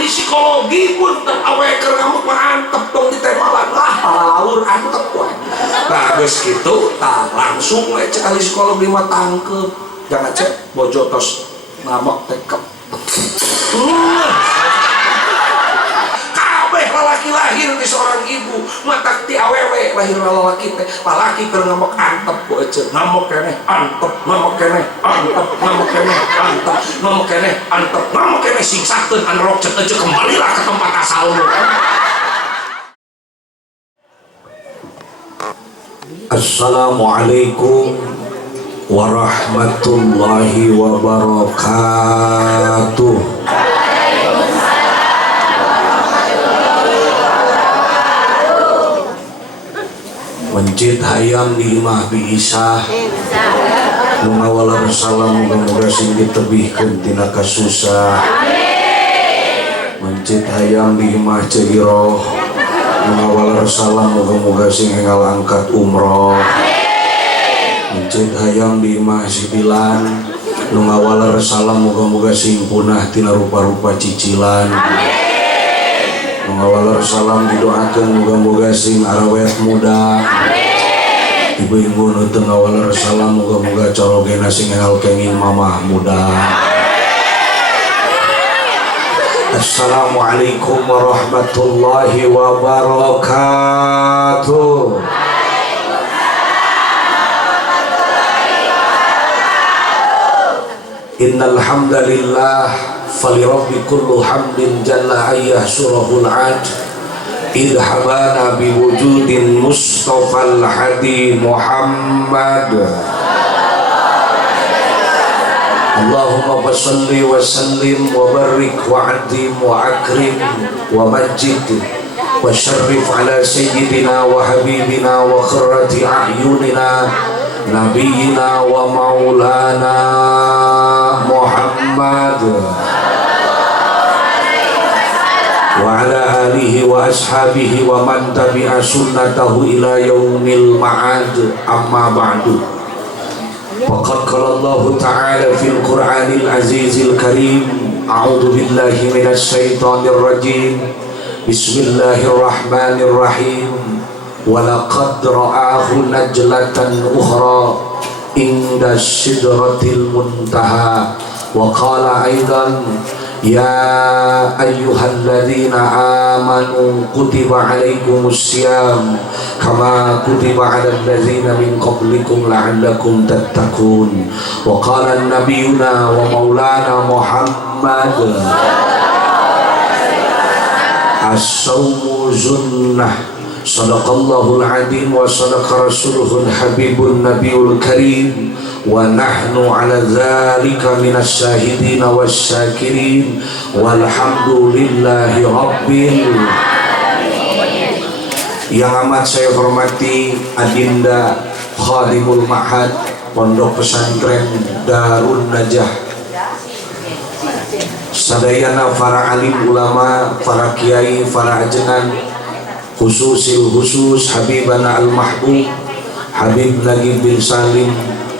ahli psikologi pun awe keur ngamuk mantep dong di temalan alur antep wae. Nah geus kitu tah langsung we cek ahli psikologi mah tangkep. Jangan cek bojo tos ngamuk teh lalaki lahir di seorang ibu mata ti awewe lahir lalaki teh lalaki keur ngamuk antep ku ece ngamuk keneh antep ngamuk keneh antep ngamuk keneh antep ngamuk keneh antep ngamuk keneh singsakeun an rok cek ece kembalilah ke tempat asalmu. Assalamualaikum warahmatullahi wabarakatuh. Mencit hayam di imah bi isah mengawalan salam moga-moga sing ditebihkeun tina kasusah. Mencit hayam di imah ceiroh mengawalan salam moga-moga sing enggal angkat umroh. Mencit hayam di imah sibilan mengawalan salam moga-moga sing punah tina rupa-rupa cicilan. Mengawalar salam didoakan moga-moga sing arawet muda. Ibu-ibu nu teu ngawalar salam moga-moga corogena sing enggal kenging mamah muda. Assalamualaikum warahmatullahi wabarakatuh. Innal hamdalillah falirabbi kullu hamdin jalla ayyah surahul ad idhabana biwujudin mustafal hadi Muhammad. Allahumma basalli wa sallim wa barik wa adim wa akrim wa majid wa syarrif ala sayyidina wa habibina wa khurrati a'yunina nabiyina wa maulana Muhammad wa ala alihi wa ashabihi wa man tabi'a sunnatahu ila yaumil ma'ad. Amma ba'du. Faqad qala Allah ta'ala fil Qur'anil Azizil Karim a'udzu billahi minasy syaithanir rajim. Bismillahirrahmanirrahim. Wa laqad ra'ahu najlatan ukhra inda sidratil muntaha wa qala aidan ya ayyuhalladzina amanu kutiba alaikumus syiyam kama kutiba alal ladzina min qablikum la'allakum tattaqun wa qala nabiyyuna wa maulana Muhammad as-sawmu junnah. Sadaqallahul adim wa sadaqa rasuluhul habibun nabiyul karim wa nahnu ala dzalika minas syahidin wasyakirin walhamdulillahi rabbil alamin. Yang amat saya hormati Adinda Khadimul Ma'had Pondok Pesantren Darun Najah, sadayana para alim ulama, para kiai, para ajengan, khususil khusus Habibana al-Mahbub Habib Nagib bin Salim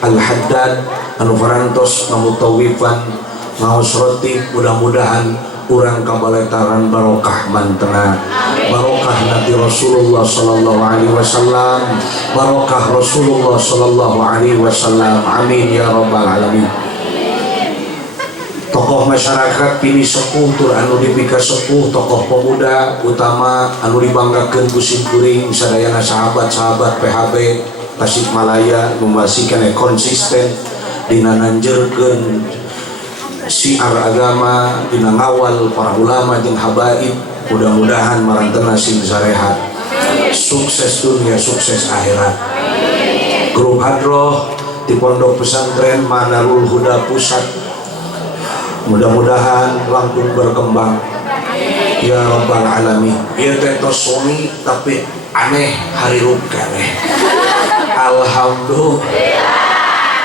al-Haddad anu farantos ngamutawifan ngaos roti. Mudah-mudahan urang kabaletaran barokah mantena, barokah Nabi Rasulullah sallallahu alaihi wasallam, barokah Rasulullah sallallahu alaihi wasallam. Amin ya rabbal alamin. Tokoh masyarakat pilih sepuh tur anu dipika sepuh, tokoh pemuda utama anu dibanggakeun ku simkuring sadayana sahabat-sahabat PHB Tasikmalaya memastikan konsisten dina nanjeurkeun syiar agama, dina ngawal para ulama jeung habaib. Mudah-mudahan marantena sing sarehat, sukses dunia, sukses akhirat. Grup Hadroh di Pondok Pesantren Manarul Huda Pusat mudah-mudahan langsung berkembang ya rabbal alamin. Ieu teh tos suami tapi aneh harirup keneh. Alhamdulillah.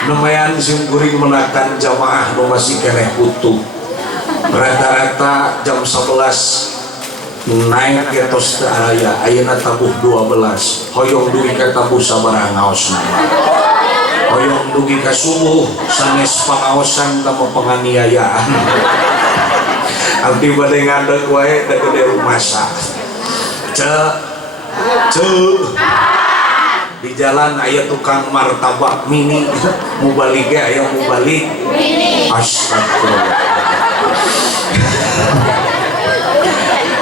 Lumayan simkuring menakan jamaah nu masih keneh utuh. Rata-rata jam 11 naik ke tos teu aya, ayeuna tabuh 12. Hoyong dugi ka tabuh sabaraha ngaosna. Hoyong dugi ka subuh sanes pangaosan tama penganiayaan. Abdi bade ngadeg wae da gede rumah sah. Di jalan aya tukang martabak mini, mubalik ge aya mubalik mini. Astagfirullah.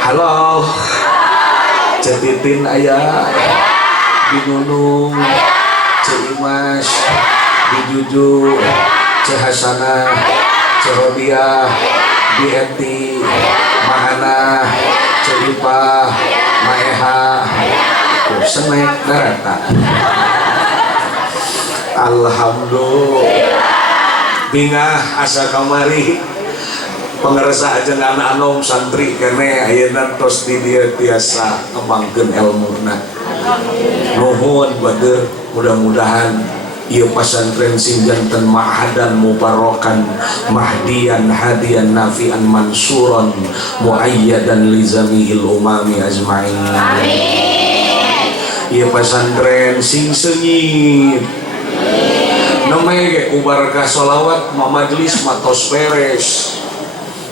Halo. Cetitin aya. Binunung. Ceimas. Bijuju. Cehasana. Cerodiah. Bieti. Mahana. Ceripah. Maeha. Senek darata. Alhamdulillah. Bingah asa kamari pangerasa aja anak anom santri kene ayeuna tos di dieu tiasa ngembangkeun elmuna. Nuhun batur mudah-mudahan ieu pasantren sing janten ma'hadan mubarokan mahdian hadian nafian mansuron muayyadan li zamihil umami ajmain. Amin. Ieu pasantren sing seungit namanya ge kubarkah sholawat ma majlis matos beres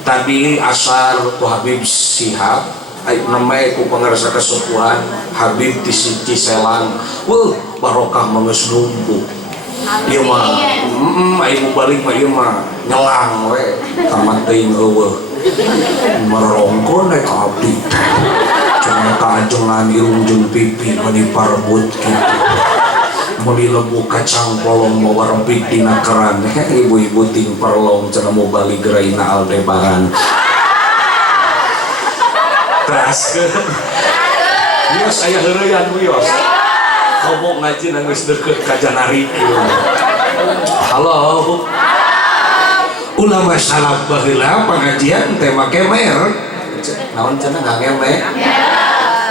tadi asar ku Habib Sihab namanya ku pangarsa kesepuhan Habib Ciselang barokah mangeus numpuk ieu mah aing balik mah ieu mah nyelang we tamat teuing eueuh merongkon ka abdi cuma kajengan irung jeung pipi meni parbut kitu meuli lebu kacang polong mau warempit dina keran ibu-ibu ting perlong cenah mau bali geraina Aldebaran teraskeun wios aya heureuyan wios ngomong ngaji nangis deukeut ka janari kieu. Halo ulama salaf baheula pengajian teh make mer naon cenah ngagewe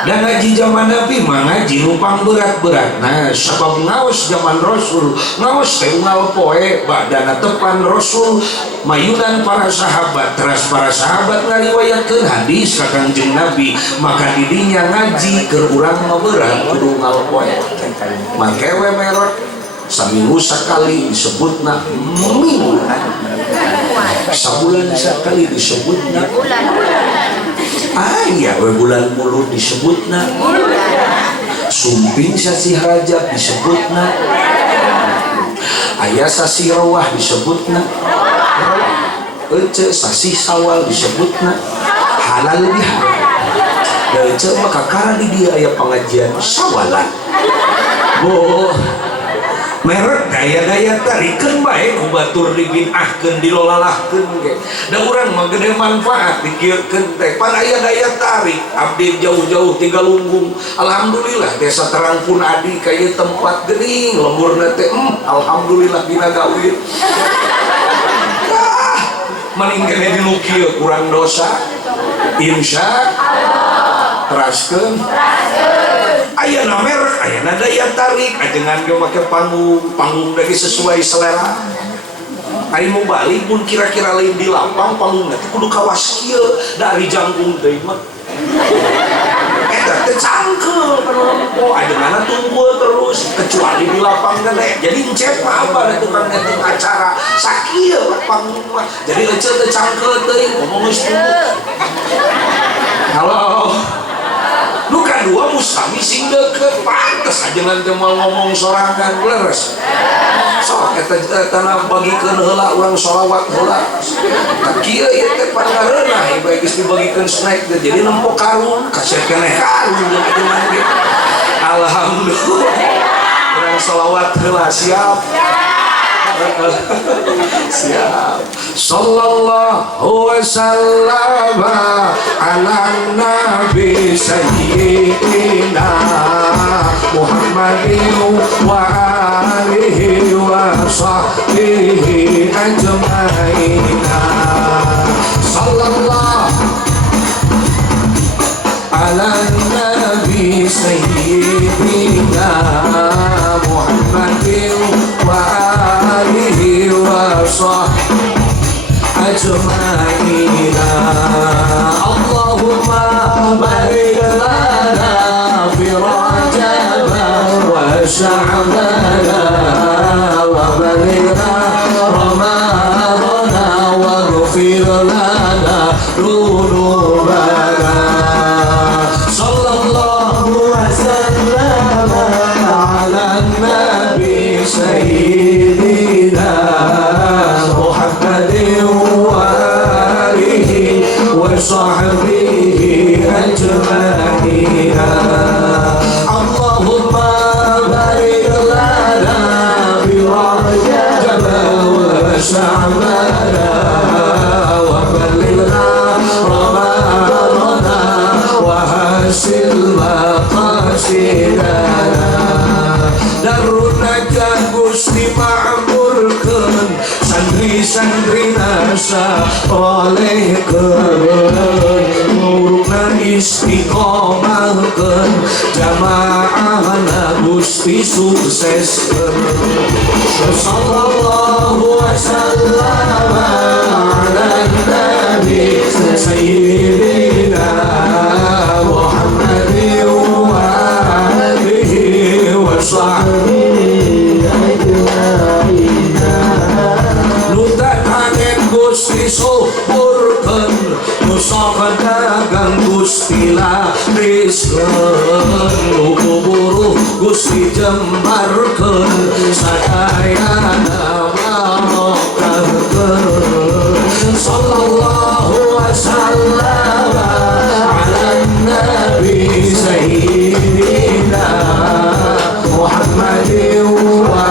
dan ngaji zaman Nabi mah ngaji rupang berat-berat. Nah sabab ngaos zaman Rasul ngaos teh unggal poe badana tepan Rasul mayunan para sahabat teras para sahabat ngariwayatkeun hadis ka Kangjeng Nabi maka didinya ngaji keur urang mah berat kudu unggal poe make we merek saminggu sekali disebutna minggu sabulan sekali disebutna aya we bulan mulu disebutna sumping sasi Rajab disebutna aya sasi Rawah disebutna ece sasi Sawal disebutna halal bihalal da ece maka karena di dia aya pengajian sawalan boh merek daya-daya tarikeun bae ku batur dibinahkeun dilolalahkeun ge da urang mah gede manfaat dikieurkeun teh pan aya daya tarik abdi jauh-jauh tiga lunggung alhamdulillah desa Terangpun Adi ka ieu tempat geuning lemurna teh alhamdulillah dina gawir maning kene di nu kieu kurang dosa insyaallah teraskeun ayana merek ayana daya tarik ajengan ge make panggung dari sesuai selera aing mau balik pun kira-kira lain di lapang panggungna teh kudu kawas kieu dari jangkung deui mah eta teh cangkeul oh ajenganna tunggul terus kecuali di lapang gede jadi encet mah apa da tukang ngeteng acara sakieu panggung mah jadi eceu teh cangkeul teuing ngomong geus tunggul. Halo nu kadua musami sing deukeut pantes ajengan teh moal ngomong sorangan leres sok eta tanah bagikeun heula urang sholawat heula kieu ieu teh pangareunah bae geus dibagikeun snack jadi nempo karung kasih keneh karung jeung ajengan ge alhamdulillah urang sholawat heula siap siap sallallahu wasallam ala nabi sayyidina Muhammadin wa alihi wa sahbihi ajmain sallallahu ala nabi sayyidina Muhammadin wa alihi wa sahbihi ajmain Allahumma barik lana fi Rajab wa Sya'ban wa barik Ramadan ذنوبنا صلى الله وسلم على النبي سيدنا محمد وآله وصحبه أجمعين اللهم بارك لنا برجب وشعبنا وبلغنا رمضان وحسن مقاصدنا darunaka Gusti makmurkeun santri-santrina salehkeun murukna istiqomahkeun jamaahna Gusti sukseskeun sallallahu wasallam ala nabi sayyidina Muhammadin wa alihi wa sahbihi ajma'in nutakanen Gusti suburkeun musafadagang Gusti lariskeun nukuburuh Gusti jembarkeun sadayana barokahkeun sallallahu wasallam ala nabi sayyidina Muhammadin wa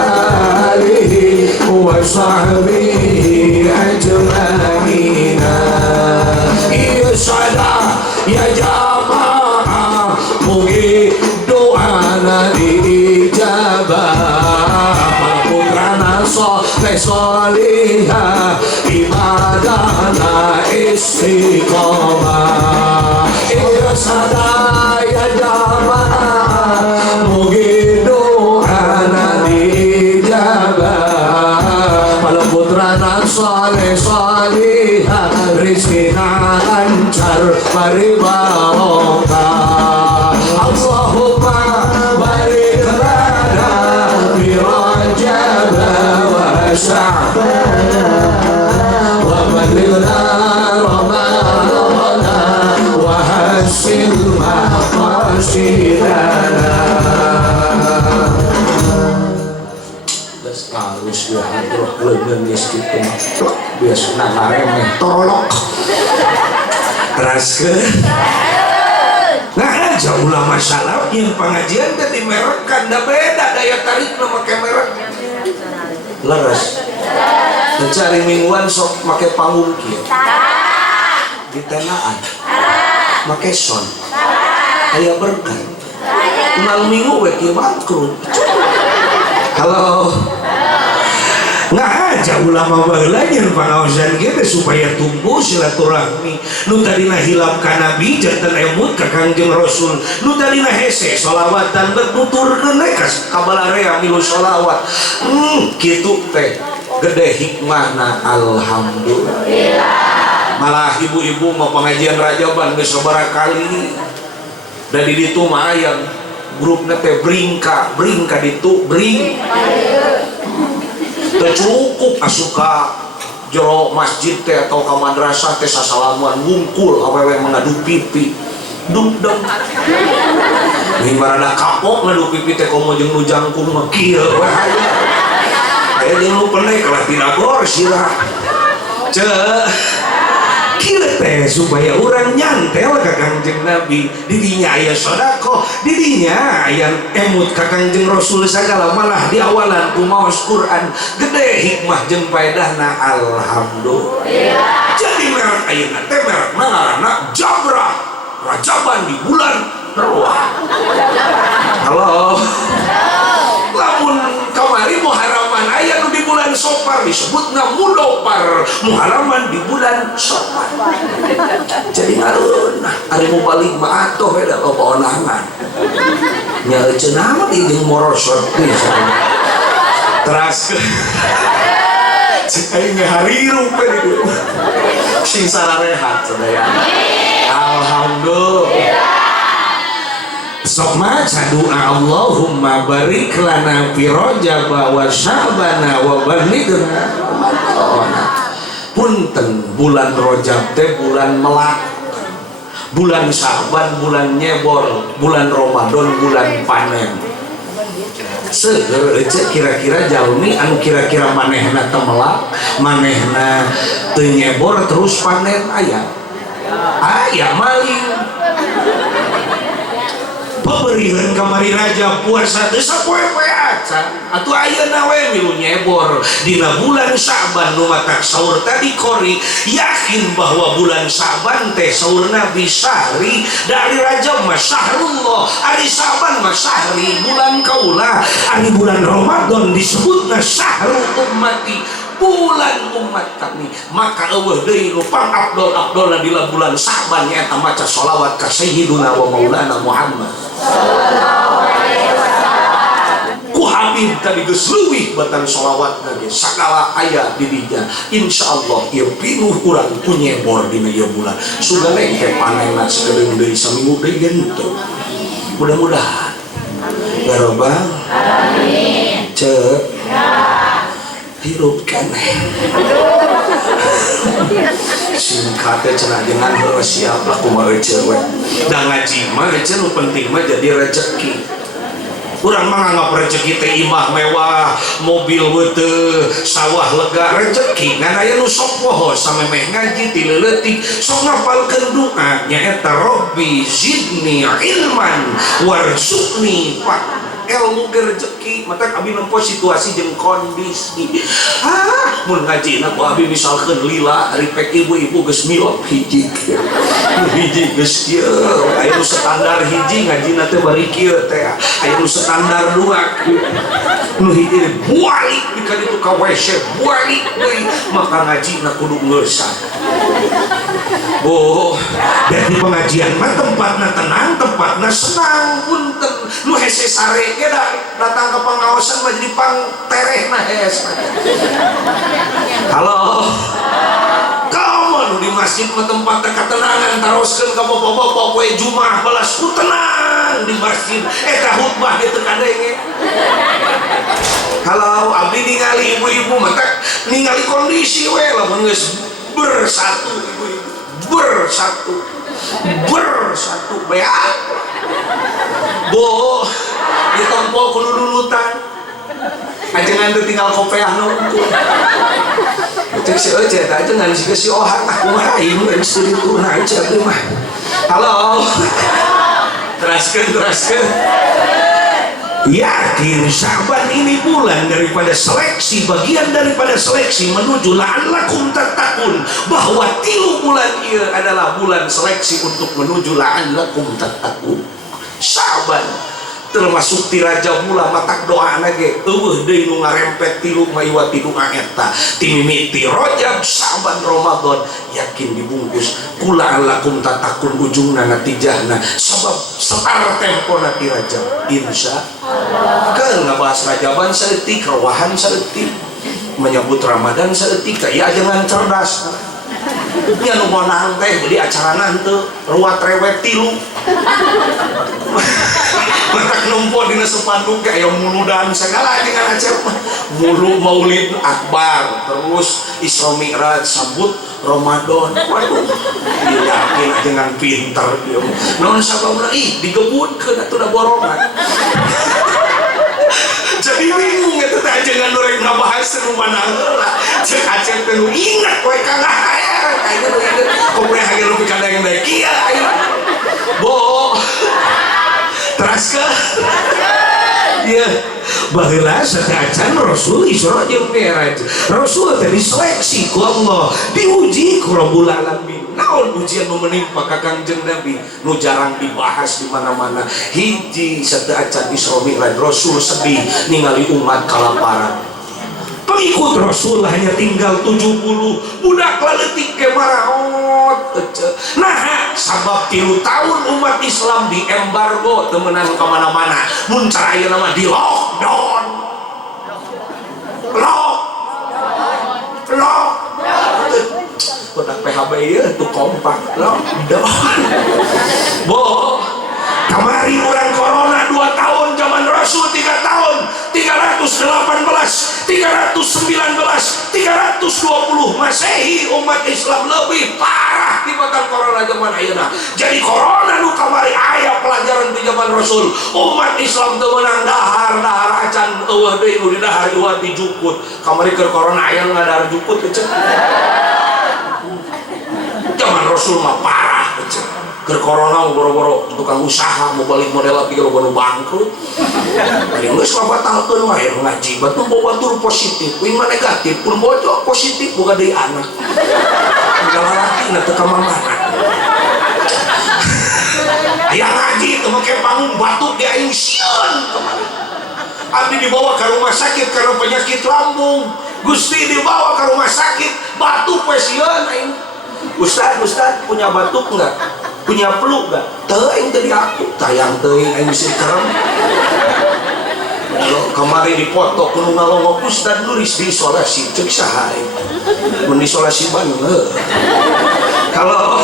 alihi wa sahbihi ajma'in ya salah ya jamaah mugi doana diijabah putrana soleh solihah ibadahna istiqomah ya salah ya jamaah mugi doana diijabah pada putrana soleh solihah rizkina lancar mari barokah Allahumma barik lana fi Rajab wa Sya'ban wa balighna Ramadan wa hasil maqasidana harus ya hadroh leungeun geus kitu mah biasana ngaremeh tolok teraskeun nah aja ulama salaf yang pengajian teh dimerekkan da beda daya tarikna make merek leres mencari mingguan sok make panggung kieu di tenaan make son aya berkah unggal minggu we kieu bangkrut halo nggak aja ulama baheula pangaosan kita supaya tumbuh silaturahmi nu tadina hilap ka nabi janten emut ka Kangjeng Rasul nu tadina hese sholawatan bernuturkeun ka kabalarea milu sholawat kitu teh gede hikmahna alhamdulillah malah ibu-ibu mau pengajian rajaban geus sabaraha kali da di ditu mah aya grupna teh bringka ditu bring teu cukup asuka jero masjid teh atau ka madrasah teh sasalamuan ngungkul awewe mengadu pipi dugdeg ini marada kapok ngadu pipi teh komo jeung nu jangkung mah kieu we aya jeung nu penek lah tidak gor sirah ceu kieu teh supaya urang nyantel ka Kangjeng Nabi didinya aya sedekah didinya aya emut ka Kangjeng Rasul sagala malah di awalan kumaos Quran gede hikmah jeung faedahna alhamdulillah jadi merek ayeuna teh merek ngaranna Jabrah Rajaban di bulan Ruah halo lamun kamari muharaman aya nu di bulan Sofar disebutna Mudopar muharaman di bulan Sofar jadi ngareunah ari nu balik mah atoh we da paonangan nya cenah mah di jeung morosot teras aing ngaharirup we di sing sararehat sadaya alhamdulillah sok maca doa Allahumma barik lana fi Rajab wa Sya'ban wa balighna Ramadan punten bulan Rajab teh bulan melak, bulan Sa'ban bulan nyebor, bulan Ramadan bulan panen. Seger kira-kira jalmi anu kira-kira manehna teu melak, manehna teu nyebor terus panen aya maling. Paberihan kamari Rajab puasa teu sapoe-poe acan atuh ayeuna we milu nyebor dina bulan Sa'ban nu matak saur tadi kori, yakin bahwa bulan Sa'ban teh saurna bisahri dari Rajab mah syahrullah, ari Sa'ban mah syahri bulan kaula, ari bulan Ramadan disebutna syahrul ummati bulan umat kami. Maka eueuh deui nu pangabdol-abdolna dina bulan Sa'ban nyaeta maca sholawat ka sayyiduna wa maulana Muhammad sallallahu alaihi wasallam. Ku Habib tadi geus leuwih batan sholawatna ge sagala aya di dinya. Insyaallah ieu pinuh urang ku nyebor dina ieu bulan. Sugane teh panenna sakedeung deui saminggu deui genteu. Mudah-mudahan. Ya Rabbal alamin. Cek hirup keneh singkatnya cenah dengan siap lah kumaha cewek da ngaji mah nu penting mah jadi rezeki. Urang mah nganggap rezeki teh imah mewah, mobil beuteuh, sawah lega, rezeki ngan aya nu sok poho samemeh ngaji ti leuleutik sok ngapalkeun doa nyaeta Robbi zidni ilman warzuqni ilmu ke rezeki. Mata abi nempo situasi jeung kondisi mun ngajina ku abi misalkeun lila ripek ibu-ibu geus milok hiji geus kieu aya nu standar hiji ngajina teh bari kieu teh aya nu standar dua nu hiji bualik dika ditu ka WC bualik deui maka ngajina kudu ngeusan. Oh, dari pengajian mah tempatna tenang, tempatna senang, punten nu hese sare ge datang ke pengawasan mah jadi pangterehna hes. Halo. Kamu di masjid mah tempat ketenangan taroskeun ka bapak-bapak poe Jumat balas ku tenang di masjid eta khutbah ge teu kadenge. Halo, abdi ningali ibu-ibu mah ningali kondisi we lamun geus bersatu ibu-ibu. Bersatu beak bo ditompo kudu lulutan ajengan teu tinggal kopeah nu cek si ece teh ajengan si ohang aku mah aing geus seriturna aja teh mah. Halo teraskeun yakin Sa'ban ini bulan daripada seleksi, bagian daripada seleksi menuju la'allakum tattaqun, bahwa 3 bulan ini adalah bulan seleksi untuk menuju la'allakum tattaqun. Sa'ban termasuk ti Rajab mula matak doana ge eueuh deui nu ngarempet 3 maiwati doa eta ti mimiti Rajab Sa'ban Ramadan yakin dibungkus kula alakum tatakun ujungna natijahna sabab setar tempona ti Rajab insyaallah. Keun ngabahas Rajaban saeutik rawahan saeutik menyambut Ramadan saeutik ya jangan cerdas nya nu monang teh beli acarana henteu ruat rewet 3 matak numpuk dina sepanduk kayak muludan segala dengan acep mulu maulid akbar terus Isra Mi'raj sambut Ramadan. Waduh yakin dengan pinter dia naon sababna digebutkeun atuh da borongan jadi bingung eta teh ajengan nu rek ngabahas nu mana heula cek acep teh nu ingat we kang aya kayaknya nu inget kopiah ge nu pikadang bae kieu aya bo teraskeun ya baheula sadacan Rasul Isra jeung Mi'raj Rasul teh diseleksi ku Allah diuji ku Rabbul Alamin. Naon ujian nu menimpa ka Kangjeng Nabi nu jarang dibahas di mana-mana hiji sadacan Isra Mi'raj Rasul sedih ningali umat kalaparan. Pengikut Rasul hanya tinggal 70 budak leutik ge maraot nah sabab 3 tahun umat Islam di embargo teu meunang ka mana-mana mun cara ayeuna mah di lockdown budak PHB ieu teu kompak lockdown bo kamari urang corona 2 tahun zaman Rasul 3 tahun 318 319 320 320 Masehi umat Islam lebih parah tibatan corona zaman ayeuna. Jadi corona nu kamari aya pelajaran di zaman Rasul. Umat Islam teu meunang dahar acan eueuh deui nu di dahar eueuh dijukut. Kamari keur corona aya ngadahar jukut teh. Zaman Rasul mah parah teh. Keur corona boro-boro tukang usaha mau balik model tapi kalau baru bangkrut. Ari geus batalkeun wae ngaji, batu batur positif, we mah negatif, pun bojo positif boga deui anak. Segala laki na teu ka mamana. Aya ngaji teu make panggung batuk di aing sieun kemarin. Abdi dibawa ke rumah sakit karena penyakit lambung. Gusti dibawa ke rumah sakit, batuk we sieun aing. Ustaz punya batuk enggak? Punya flu enggak? Teu aing teh diaku, tayang teuing aing bisa kerem. Kalau kemarin dipoto kudu ngalongok Ustaz Nuris diisolasi, cek saha aing. Mun isolasi banget. Kalau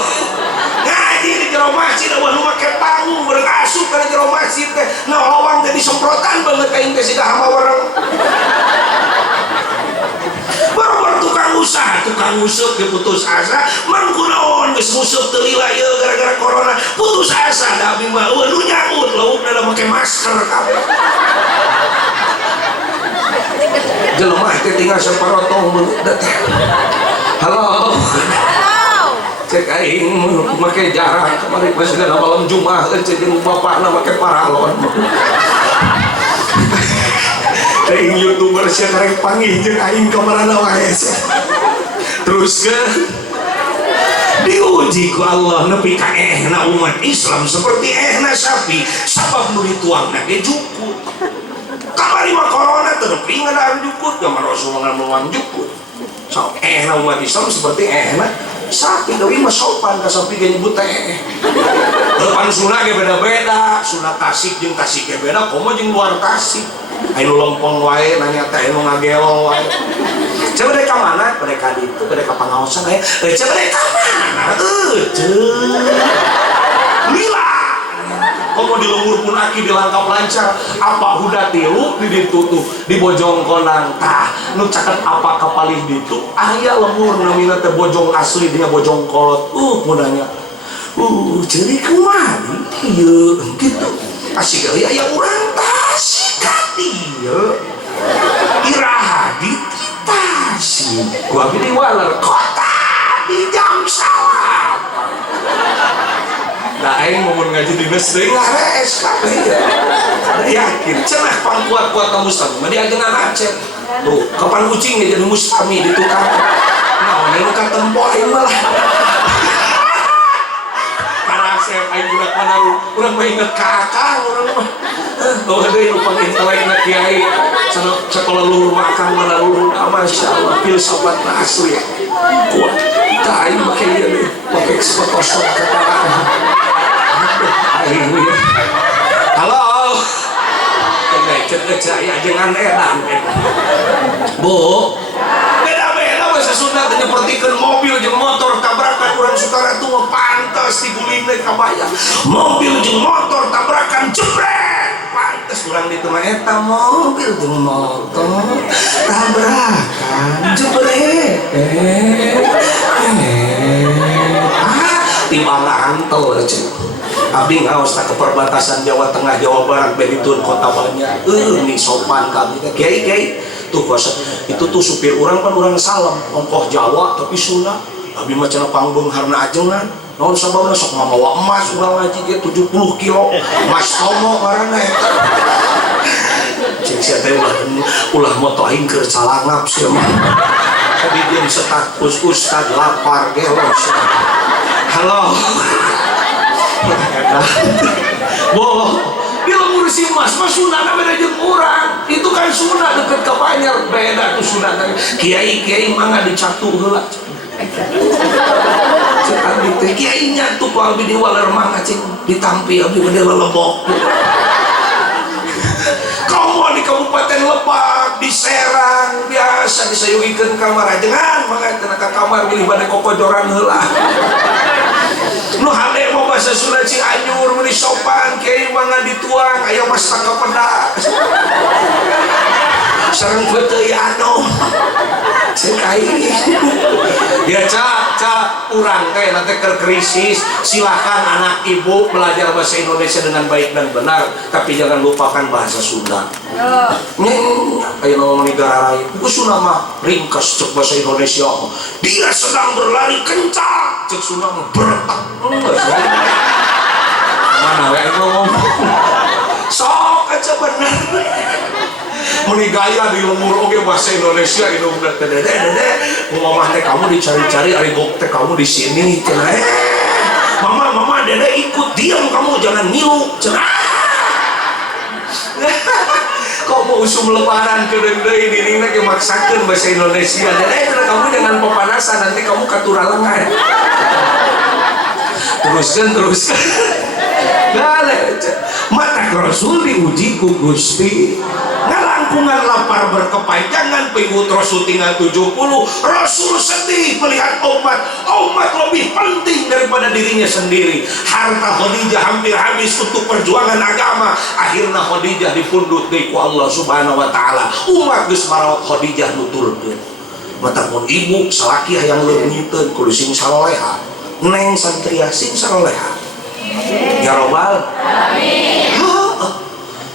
ngaji di jero masjid eueuh nu make panggung beurang asup ka jero masjid teh ngalawang teh disemprotan banget ka aing teh siga hama wareng. Baru tukang usaha, tukang usuk dia putus asa, mangkunaon geus ngusuk teu lila ieu gara-gara corona, putus asa da abdi mah eueuh nu nyaut laukna da make masker kabeh. Jelema teh tinggal saparotong beungeut teh. Halo. Cek aing make jarak kemarin pas segala malam Jumat cek jeung bapana make paralon. Aing YouTuber sia karek panggih jeung aing kamarana wae. Terus ke diuji ku Allah nepi ka ehna umat Islam seperti ehna sapi sabab nu dituangna ge jukut. Kamari mah corona teu nepi ngadahar jukut, zaman Rasul ngamuan jukut. So ehna umat Islam seperti ehna sapi deui mah sopan ka sapi ge nyebut teh. Depan sunah ge beda-beda, sunah Tasik jeung Tasik ge beda, komo jeung luar Tasik. Ayo lempeng wae nanya teh anu ngagelong wae. Coba deh ka mana? Mereka di itu, mereka pengawasan aya. Coba deh ka mana? Lila. Komo di lembur pun aki dilangkap lancar. Apa huda tilu di ditutup di bojongkonang tah. Nu caket apa kapalih ditu. Aya lembur namina teh bojong asli dia bojong kolot. Mudanya. Jadi kemari ieu gitu. Asik euy aya urang Tasik ieu. Iraha di Tasik. Gua abdi waler kota di jam salam. Nah aing mun ngaji di mesdeung ngares kabeh. Yakin cenah pangkuat-kuat ka mustami mah diajengan Aceh. Tuh, kapan kucing jadi mustami di tukang. Naon nu ka tempo aing mah lah. Saya aing budak Manaru, urang mah inget ka akang urang mah. Oh deui nu pangintelekna kiai sekolah luhur mah akang Manaru, masyaallah filsafatna asli. Kuat. Tah aing make ieu deui, make sepotosok kata. Aing ieu. Halo. Cek saya jangan edan. Bu. Sunda nyepertikeun mobil jeung motor tabrakan urang Sukara tuh pantes digulingna kabaya. Mobil jeung motor tabrakan jebret. Pantes urang ditu mah eta mobil jeung motor tabrakan jebret. Timbangan tol cenah. Abdi ngaos ke perbatasan Jawa Tengah Jawa Barat beditun kota banyak. Ini sopan kami kiai tuh kuasa itu tuh supir orang kan orang salam ongkoh Jawa tapi Sunda. Abdi mah cenah panggung harna ajengan. Naon sababna sok mamawa emas urang ngaji ge 70 kilo. Mas Tomo ngaranna eta. Cek sia teh ulah moto aing keur calangap sia mah. Tadi dia disetak ustad lapar ge los. Halo. Boh, dia ngurusin mas Sunda beda jeung urang. Itu kan Sunda deket ka Banjar, beda tuh Sunda. Kiai mangga dicatu heula. Cek abdi teh kiai nyatu ku abdi di waler mangga cek ditampi abdi gede lelebok. Kamu di Kabupaten Lebak, di Serang biasa disayungikeun kamar ajengan mangga teu ka kamar milih bade kokojoran heula. Nu hade mah bahasa Sunda Cianjur meuli sopan kiai mangga dituang aya mas tangka pedas. sareng peuteui anu cekai ya ca urang teh nanti krisis. Silakan anak ibu belajar bahasa Indonesia dengan baik dan benar, tapi jangan lupakan bahasa Sunda. Ayo ngomong negara lain Sunda mah ringkas cek bahasa Indonesia, dia sedang berlari kencang cek Sunda mah beretak mana ya ngomong sok aja bener meni gaya di umur oke bahasa Indonesia itu udah dede mama teh kamu dicari-cari ari gok teh kamu di sini cenah mama dede ikut diam kamu jangan ngilu cenah kok mau usum lebaran ke dede ini ge maksakeun bahasa Indonesia dede kamu jangan pepanasan nanti kamu katuralengan teruskan mata Rasul diuji ku Gusti ngalangkungan lapar berkepanjangan pengut Rasul tinggal 70. Rasul sedih melihat umat lebih penting daripada dirinya sendiri. Harta Khadijah hampir habis untuk perjuangan agama, akhirnya Khadijah dipundut deui ku Allah subhanahu wa ta'ala. Umat geus marawat Khadijah nutulkeun mata pun ibu salaki hayang leungiteun kudu sing saloleha neng santria sing saloleha ya robbal amin.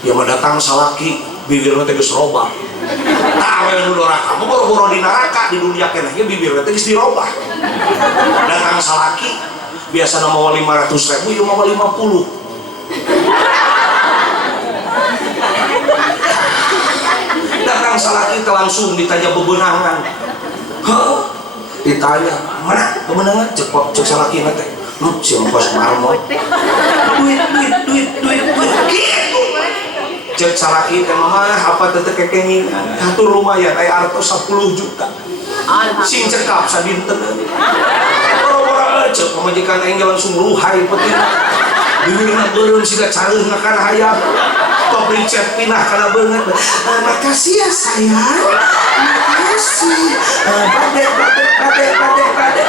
Ya mah datang salaki bibirna teh geus robah. Tah we nu doraka mah boro-boro di neraka di dunia keneh ge bibirna teh geus dirobah. Datang salaki biasa nama 500.000 ieu mah 50. Datang salaki teh langsung ditanya bebenangan. Ditanya, "Mana bebenangan?" Cek salaki teh. Si ongkos marmot duit gitu cek salaki teh mah apa teteh kekengin hatur lumayan aya artos 10 juta sing cekap sadinten boro-boro cek pamajikan aing langsung ruhai penting bibirna beureum siga careuh kana hayam top rincet pinah kana beungeut makasih ya sayang makasih bade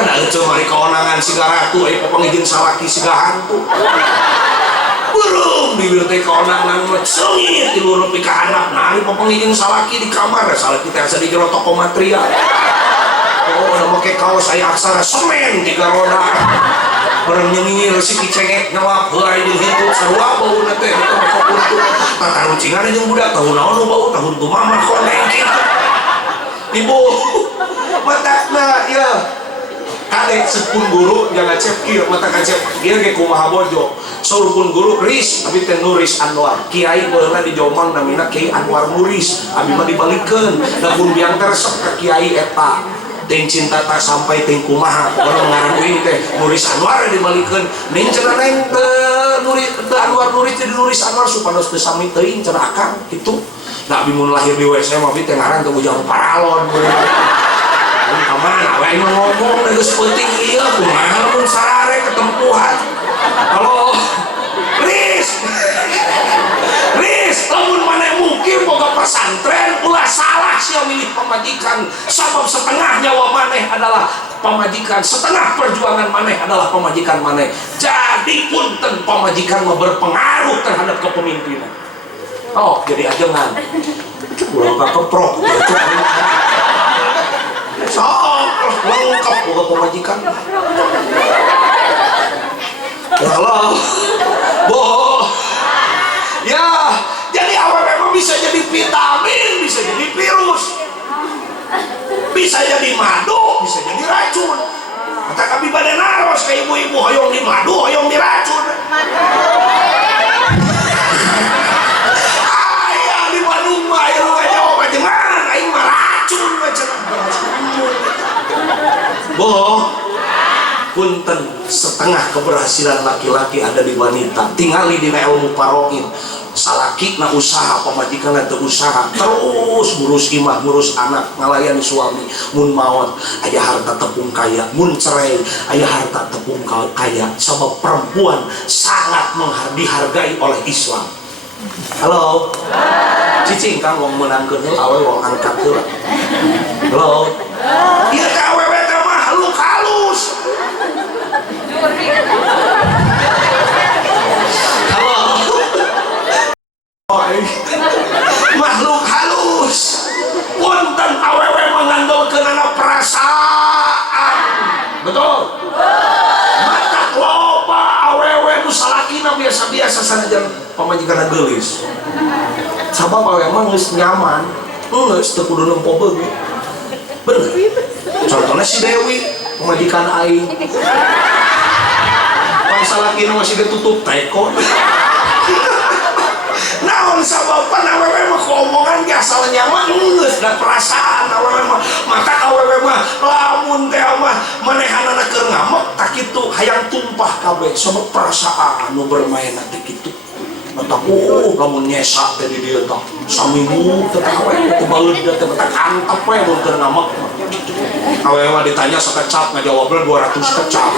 nah itu mari kewenangan siga ratu pangijin salaki siga hantu burung bibir teh kewenangan sengit di luar nepi ka handap nari pangijin salaki di kamar salaki teh asa di jero toko material udah make kaos aya aksara semen 3 roda orang nyengir si kicengek nyawap heulai di hitut sarua bauna teh eta mah kapuntu tatarucingan jeung budak tahu naon nu bau tahun kumaha koneng kitu ibu matakna ya kade sepun guru jangan cep kieu mata kacep ieu ge kumaha bojo saurpun guru ris tapi teh Nuris Anwar kiai beuna di Jombang namina Kiai Anwar Nuris abi mah dibalikeun lamun biang tersek ka kiai eta ting cinta tak sampai ting kumaha orang ngaran uing teh Nuris Anwar dibalikeun ning cenah neng Nuris Anwar Nuris jadi Nuris Anwar supados teu sami teuing cenah akang kitu da abi mun lahir di WC mah bi teh ngaran teh bujang paralon kemana? Aing ngomong geus penting ieu kumaha mun sarare ketempuhan. Halo. Riz, lamun maneh mungkin boga pesantren ulah salah sia milih pamajikan. Sabab setengah nyawa maneh adalah pamajikan, setengah perjuangan maneh adalah pamajikan maneh. Jadi punten pamajikan mah berpengaruh terhadap kepemimpinan. Oh, jadi ajengan. Ulah kakeprok. Sok lengkap buka pemajikan. Halo, boh. Ya, jadi awal memang bisa jadi vitamin, bisa jadi virus, bisa jadi madu, bisa jadi racun. Kata kami pada naros ke ibu-ibu hoyong di madu, hoyong di racun. Ayah di madu mah, ya lu gak jawab aja man, aing mah racun macam. Boh, punten setengah keberhasilan laki-laki ada di wanita. Tingali dina ilmu paroin. Salaki na usaha pamajikan teu usaha terus ngurus imah ngurus anak ngalayani suami mun maot aya harta tepung kaya mun cerai aya harta tepung kaya sebab perempuan sangat dihargai oleh Islam. Halo cicing kan wong menangkeun heula awe wong angkat heula. Halo ieu ka awewe teh mah halus. Halo punten awewe mengandalkeun anak perasaan. Betul? Mata loba awewe nu salakina biasa-biasa sanajan pamajikanna geulis. Sabab awewe mah geus nyaman, geus teu kudu nempo beug. Bener. Contohnya si Dewi, pemajikan aing. Bangsa laki masih ditutup teko. Naon sababan awewe mah omongan ge asal nyaman geus da perasaan awewe mah. Maka awewe mah lamun teh mah manehanana keur ngamek tak kitu hayang tumpah kabeh sabab perasaan nu bermain teh kitu. Mata lamun nyesa teh di dieu tah saminggu teh awewe teh baeud teh antep we mun keur ngamek. Awewe mah ditanya sakecap ngajawabna 200 kecap.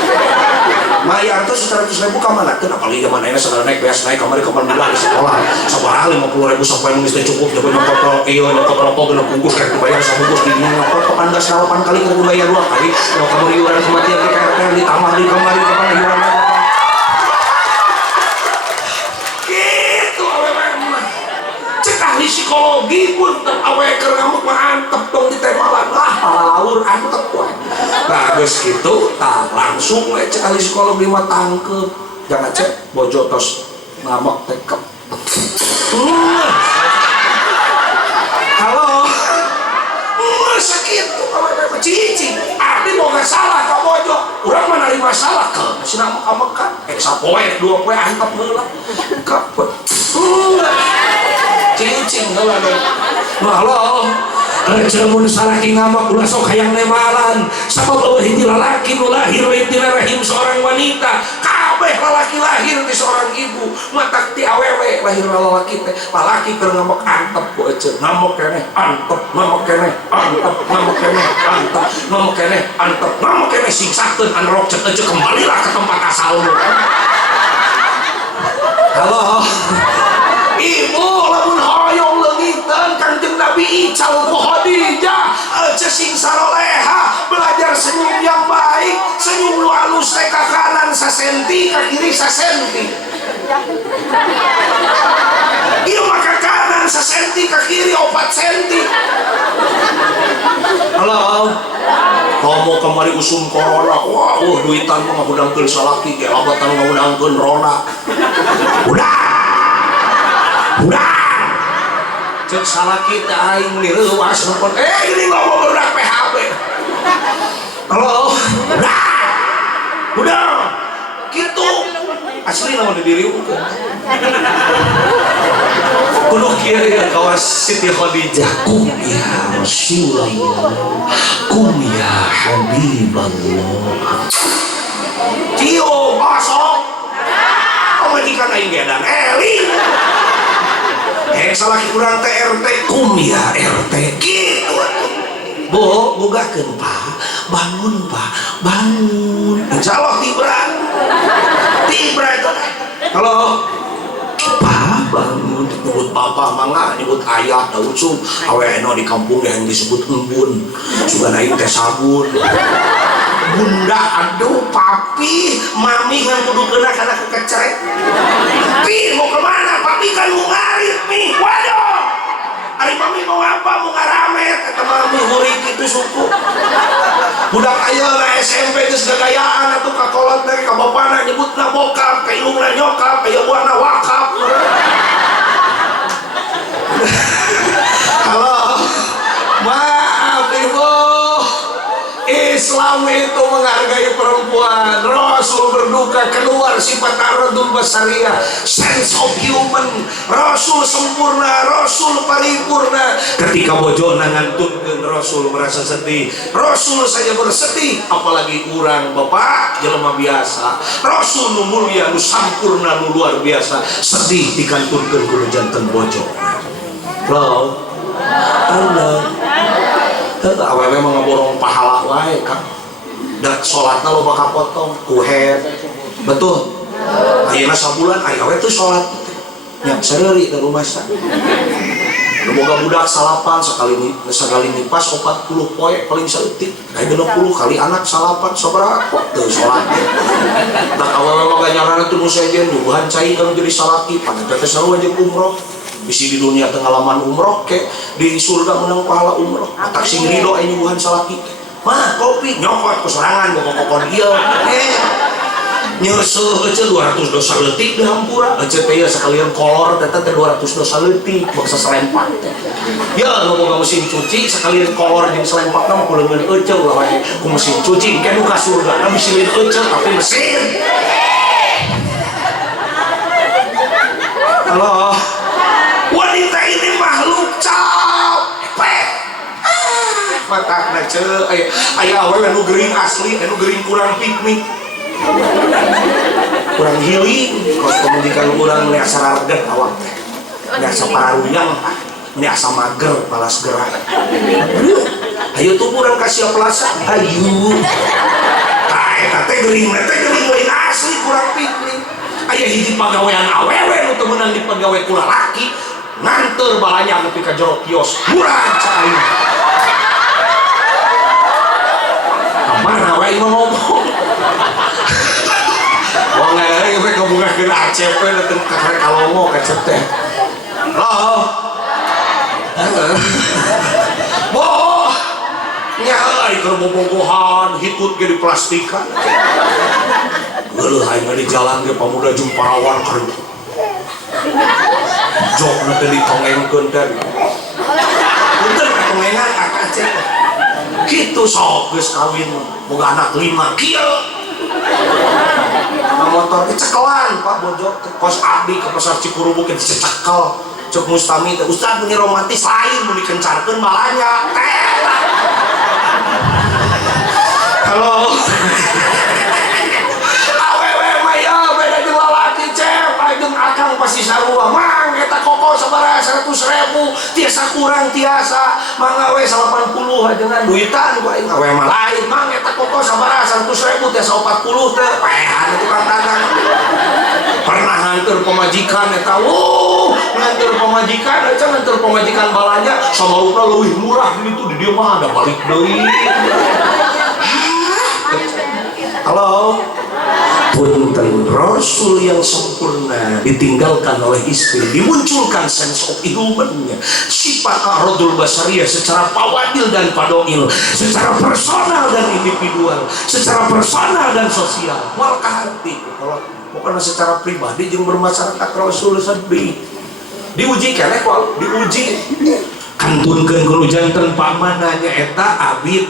Mayar tuh 100.000 ka mana? Kenapa liga mana ini segala naik beas naik kamari kapan bilang di sekolah. Sabaraha 50.000 sampai nunggu cukup jadi nyokot iyo nyokot rokok kena bungkus kayak dibayar sabungkus di nyokot kapan gas 8 kali kena dibayar 2 kali. Kalau kamu iuran kematian kayak ditambah di kamari kapan iuran gitu awewe mah. Cek ahli psikologi pun awewe keur ngamuk mah antep dong di temalan lah palaur antep wae. Nah, geus kitu tah langsung we cek ahli psikologi mah tangkep. Jangan cek bojo tos ngamuk teh kep. Halo. Sakitu awewe mah cicing. Abdi boga salah ka bojo. Urang mah nari masalah ke cenah amekan. Sapoe 2 poe antep heula. Kep. Cicing heula deh. Halo. Mun salaki ngamak ulah sok hayang nemalan sabab eueuh hiji lalaki nu lahir ti rahim seorang wanita kabeh lalaki lahir ti seorang ibu matak ti awewe lahir lalaki teh lalaki keur ngamak antep ku eceuk ngamak keneh antep ngamak keneh antep ngamak keneh antep ngamak keneh antep ngamak keneh siksakeun an rok ceuk eceuk kembalilah ke tempat asalmu. Halo ibu lamun hoyong leungiteun Kanjeng Nabi ical ku Khadijah sing saroleha belajar senyum yang baik senyum nu alus teh ka kanan sasenti ka kiri sasenti ieu mah ka kanan sasenti ka kiri 4 senti. Halo kamu kemari usum corona wah duitan mah ngahudangkeun salaki ge labatan ngahudangkeun rona udah cek salaki teh aing meni reuwas nepon ini ngomong budak PHP. Halo udah gitu asli namun didiriukeun kudu kieu ya kawas Siti Khadijah kum ya Rasulullah kum ya Habiballah cio masuk pamajikan aing gedan eling salaki kurang teh RT kum ya RT gitu bu bugakeun Pak bangun Pak bangun insyaallah tibra itu halo Pak bangun nyebut bapak mangga nyebut ayah da ucung awewe di kampung yang disebut embun sugan aing teh sabun bunda aduh papi mami kan kudu kena karena kekecek pi mau kemana papi kan mau ngarit nih waduh hari mami mau apa mau ngaramet kata mami hurik itu suku budak ayeuna SMP geus gagayaan atuh ka kolot teh ka bapana nyebutna bokap ka ilungna nyokap ka ieuana wakap. Halo maaf ibu Islam itu menghargai perempuan. Rasul berduka keluar sifat aradul basariyah, sense of human. Rasul sempurna, Rasul paripurna. Ketika bojona ngantutkeun Rasul merasa sedih. Rasul saja bersedih, apalagi kurang bapak jelema biasa. Rasul nu mulia, nu sampurna, nu luar biasa. Sedih dikantutkeun ku janten bojo. Loh. Allah. Awewe mah ngaborong pahala wae kan. Dan sholatna loba kapotong kuher. Betul. Ayeuna sabulan aya we teu sholat. Nya sareuri di rumah sa. Boga budak salapan sekali nipas 40 poe paling saeutik. Aya 60 kali anak salapan sabaraha teu sholat. Dan awewe mah ganjaranna teu nu sejen nyuguhan cai kana jadi salaki paneta teh sarua jeung umroh. bisi di dunia pengalaman umroh ke di surga menang pahala umroh tak sing ridho aing nyuguhan salaki mah kopi nyokot kesorangan kokon ieu nyeuseul ece 200 dosa leutik di hampura ece teh sekalian kolor teteh 200 dosa leutik bangsa selempat ya nu boga mesin cuci sekalian kolor jeung selempatna mah kuleungeun ece ulah wae ku mesin cuci engke nu ka surga na bisilin ece tapi mesin halo wanita ini makhluk capek matakna ceu aya awewe nu gering asli nu gering kurang piknik kurang healing kos kemudian kurang melihat sararget awak melihat sapararuyang melihat mager balas gerak ayo tuh kurang kasih plaza ayo teh gering lain asli kurang piknik aya hiji pagawean awewe nu teu meunang dipagawe ku lalaki nganteur balanya nepi ka jero kios murah cai mana wae ngomong wong ngare we kebukakeun ACP teu kakek kalongo kacep teh halo boh nya ai keur bobogohan hitut ge di plastikan geuleuh aing di jalan ge pamuda jumparawan keur jokna teh ditongengkeun teh punten katongengan akacep kitu sok geus kawin boga anak 5 kieu motor kecekelan Pak Bojo ke kos abdi ke pasar Cikurubu ke dicekel cek Mustami teh Ustaz meni romantis lain mun dikencarkeun balanya halo awewe mah ya beda jeung lalaki cep jeung akang pasti sarua mang eta koko sabaraha 100.000 tiasa kurang tiasa mangga we 80 ajengan duitan ku aing awewe mah lain mang eta koko sabaraha 100.000 tiasa 40 teh pehan tukang dagang pernah nganter pemajikan eta nganter pemajikan aja nganter pemajikan balanya samarupna leuwih murah gitu di dieu mah ada balik deui halo punten Rasul yang sempurna ditinggalkan oleh istri dimunculkan sense of human-nya sifat a'radul basariyah secara pawadil dan padoil secara personal dan individual secara personal dan sosial wal kahati kalau bukan secara pribadi jeung bermasyarakat Rasul sedih diuji keneh wal diuji kantunkeun kudu janten pamananya eta abi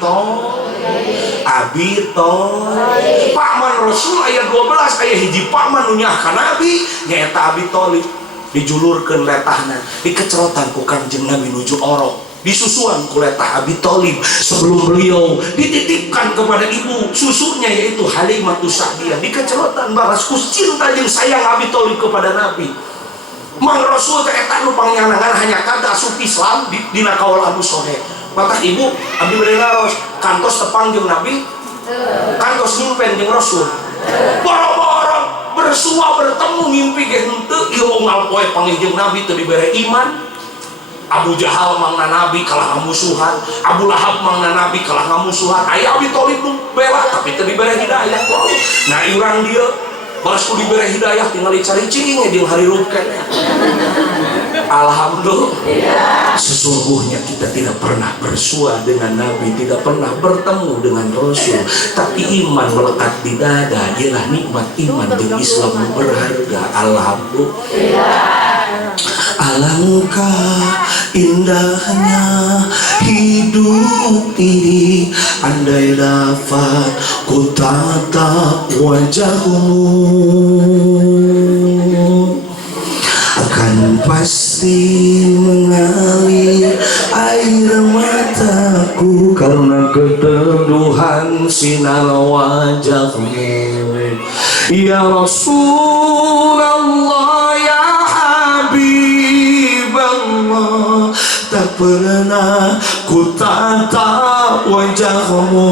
paman Rasul ayat 12 aya hiji paman nu nyahkan Nabi nyaeta Abi Thalib dijulurkeun letahna dikecerotan ku Kanjeng Nabi nuju orok disusuan ku letah Abi Thalib sebelum beliau dititipkan kepada ibu susunya yaitu Halimatus Sa'diyah dikecerotan balas ku cinta jeung sayang Abi Thalib kepada Nabi Mang Rasul teh eta nu pangyanangan hanya kada asup Islam dina kaul Abu Sohe patah ibu abdi bade ngaros kantos tepang jeung Nabi kantos nyimpen jeung Rasul boro-boro bersua bertemu mimpi ge henteu ieu unggal poe panggih jeung Nabi teu dibere iman Abu Jahal mangna Nabi kalah ngamusuhan Abu Lahab mangna Nabi kalah ngamusuhan aya Abi Thalib nu bela tapi teu dibere hidayah ku Allah nah urang dieu balas ku dibere hidayah tinggal dicari cing jeung hari ruken alhamdulillah sesungguhnya kita tidak pernah bersua dengan Nabi tidak pernah bertemu dengan Rasul tapi iman melekat di dada ialah nikmat iman dan Islam berharga alhamdulillah alangkah indahnya hidup ini andai dapat ku tatap wajahmu akan pasti mengalir air mataku karena keteduhan sinar wajahmu ya Rasulullah ya Habiballah tak pernah ku tatap wajahmu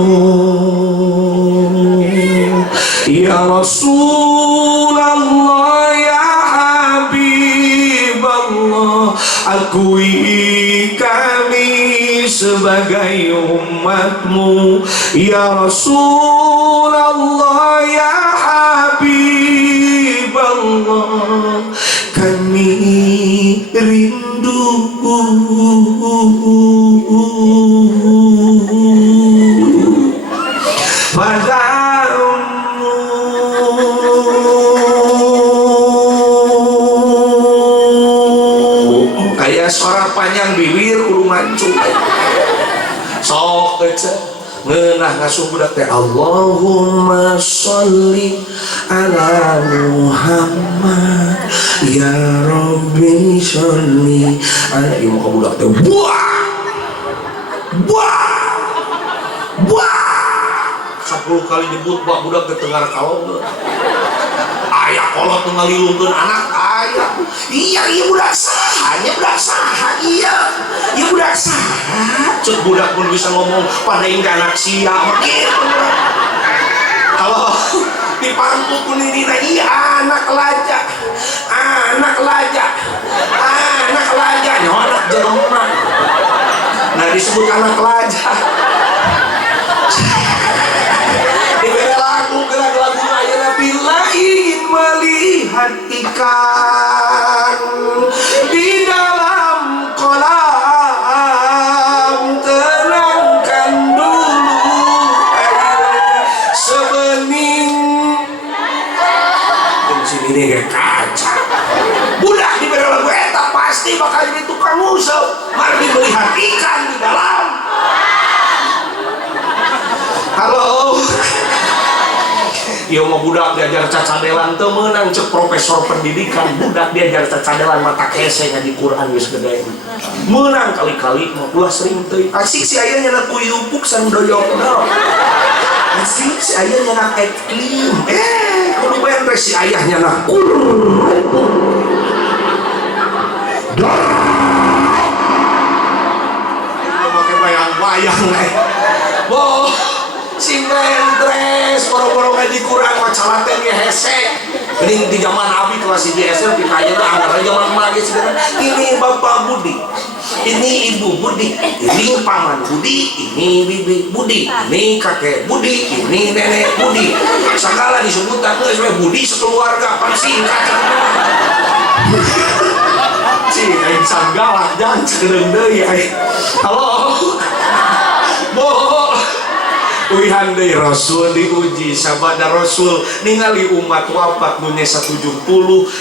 ya Rasulullah ya Habiballah akui kami sebagai umatmu ya Rasulullah ya Habiballah kami rindu aya suara panjang bibir kudu mancung sok aja ngeunah ngasuh budak teh Allahumma sholli ala Muhammad ya Rabbi sholli ala ieu mah budak teh buah 10 kali nyebut bak budak ke tengah kalong ayah kolot ngalilungkeun anak ayah iya budak saha iya budak saha cek budak pun bisa ngomong padain ke anak siapa gitu kalau dipangku kuning dina iya anak lajak nyawa anak jelema nah disebut anak lajak diberi lagu ayana bila ingin melihat ikan di dalam kolam tenangkan dulu airnya sebening dan sini nih kayak kaca budak diberi lagu eta pasti bakal jadi tukang usul mari melihat ikan di dalam halo iya mau budak diajar cacadelan teu meunang cek profesor pendidikan budak diajar cacadelan mata kese ngaji Quran geus gede meunang kali-kali mah ulah sering teuing asik si aya nya ku yupuk san doyokna asik si aya nya nak iklim kudu bener si ayahnya nak make bayang-bayang boh sinendres boro-boro ngaji Quran macalah teh ge hese geuning di zaman Abi kelas IJSR di ayeuna anggar zaman mage segala ini Bapak Budi ini Ibu Budi ini Paman Budi ini Bibi Budi ini Kakek Budi ini Nenek Budi segala disebutkan geus we Budi sekeluarga pan singkat cing aing sanggala jangan cekedeung deui halo boh uihan deui Rasul diuji sabada Rasul ningali umat wafat nu nya 70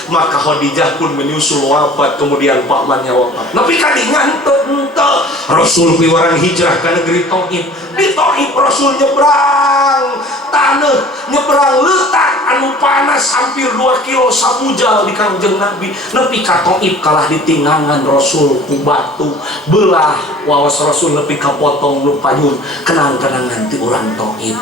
maka Khadijah pun menyusul wafat kemudian pamannya wafat nepi ka dinganteun teu Rasul piwarang hijrah ka negeri Thaif di Thaif Rasul nyebrang taneuh nyebrang leutak anu panas hampir 2 kilo samujal di Kangjeng Nabi nepi ka Thaif kalah ditinggangan Rasul ku batu belah waos Rasul nepi ka potong nu panyun kenang-kenangan ti urang Thaif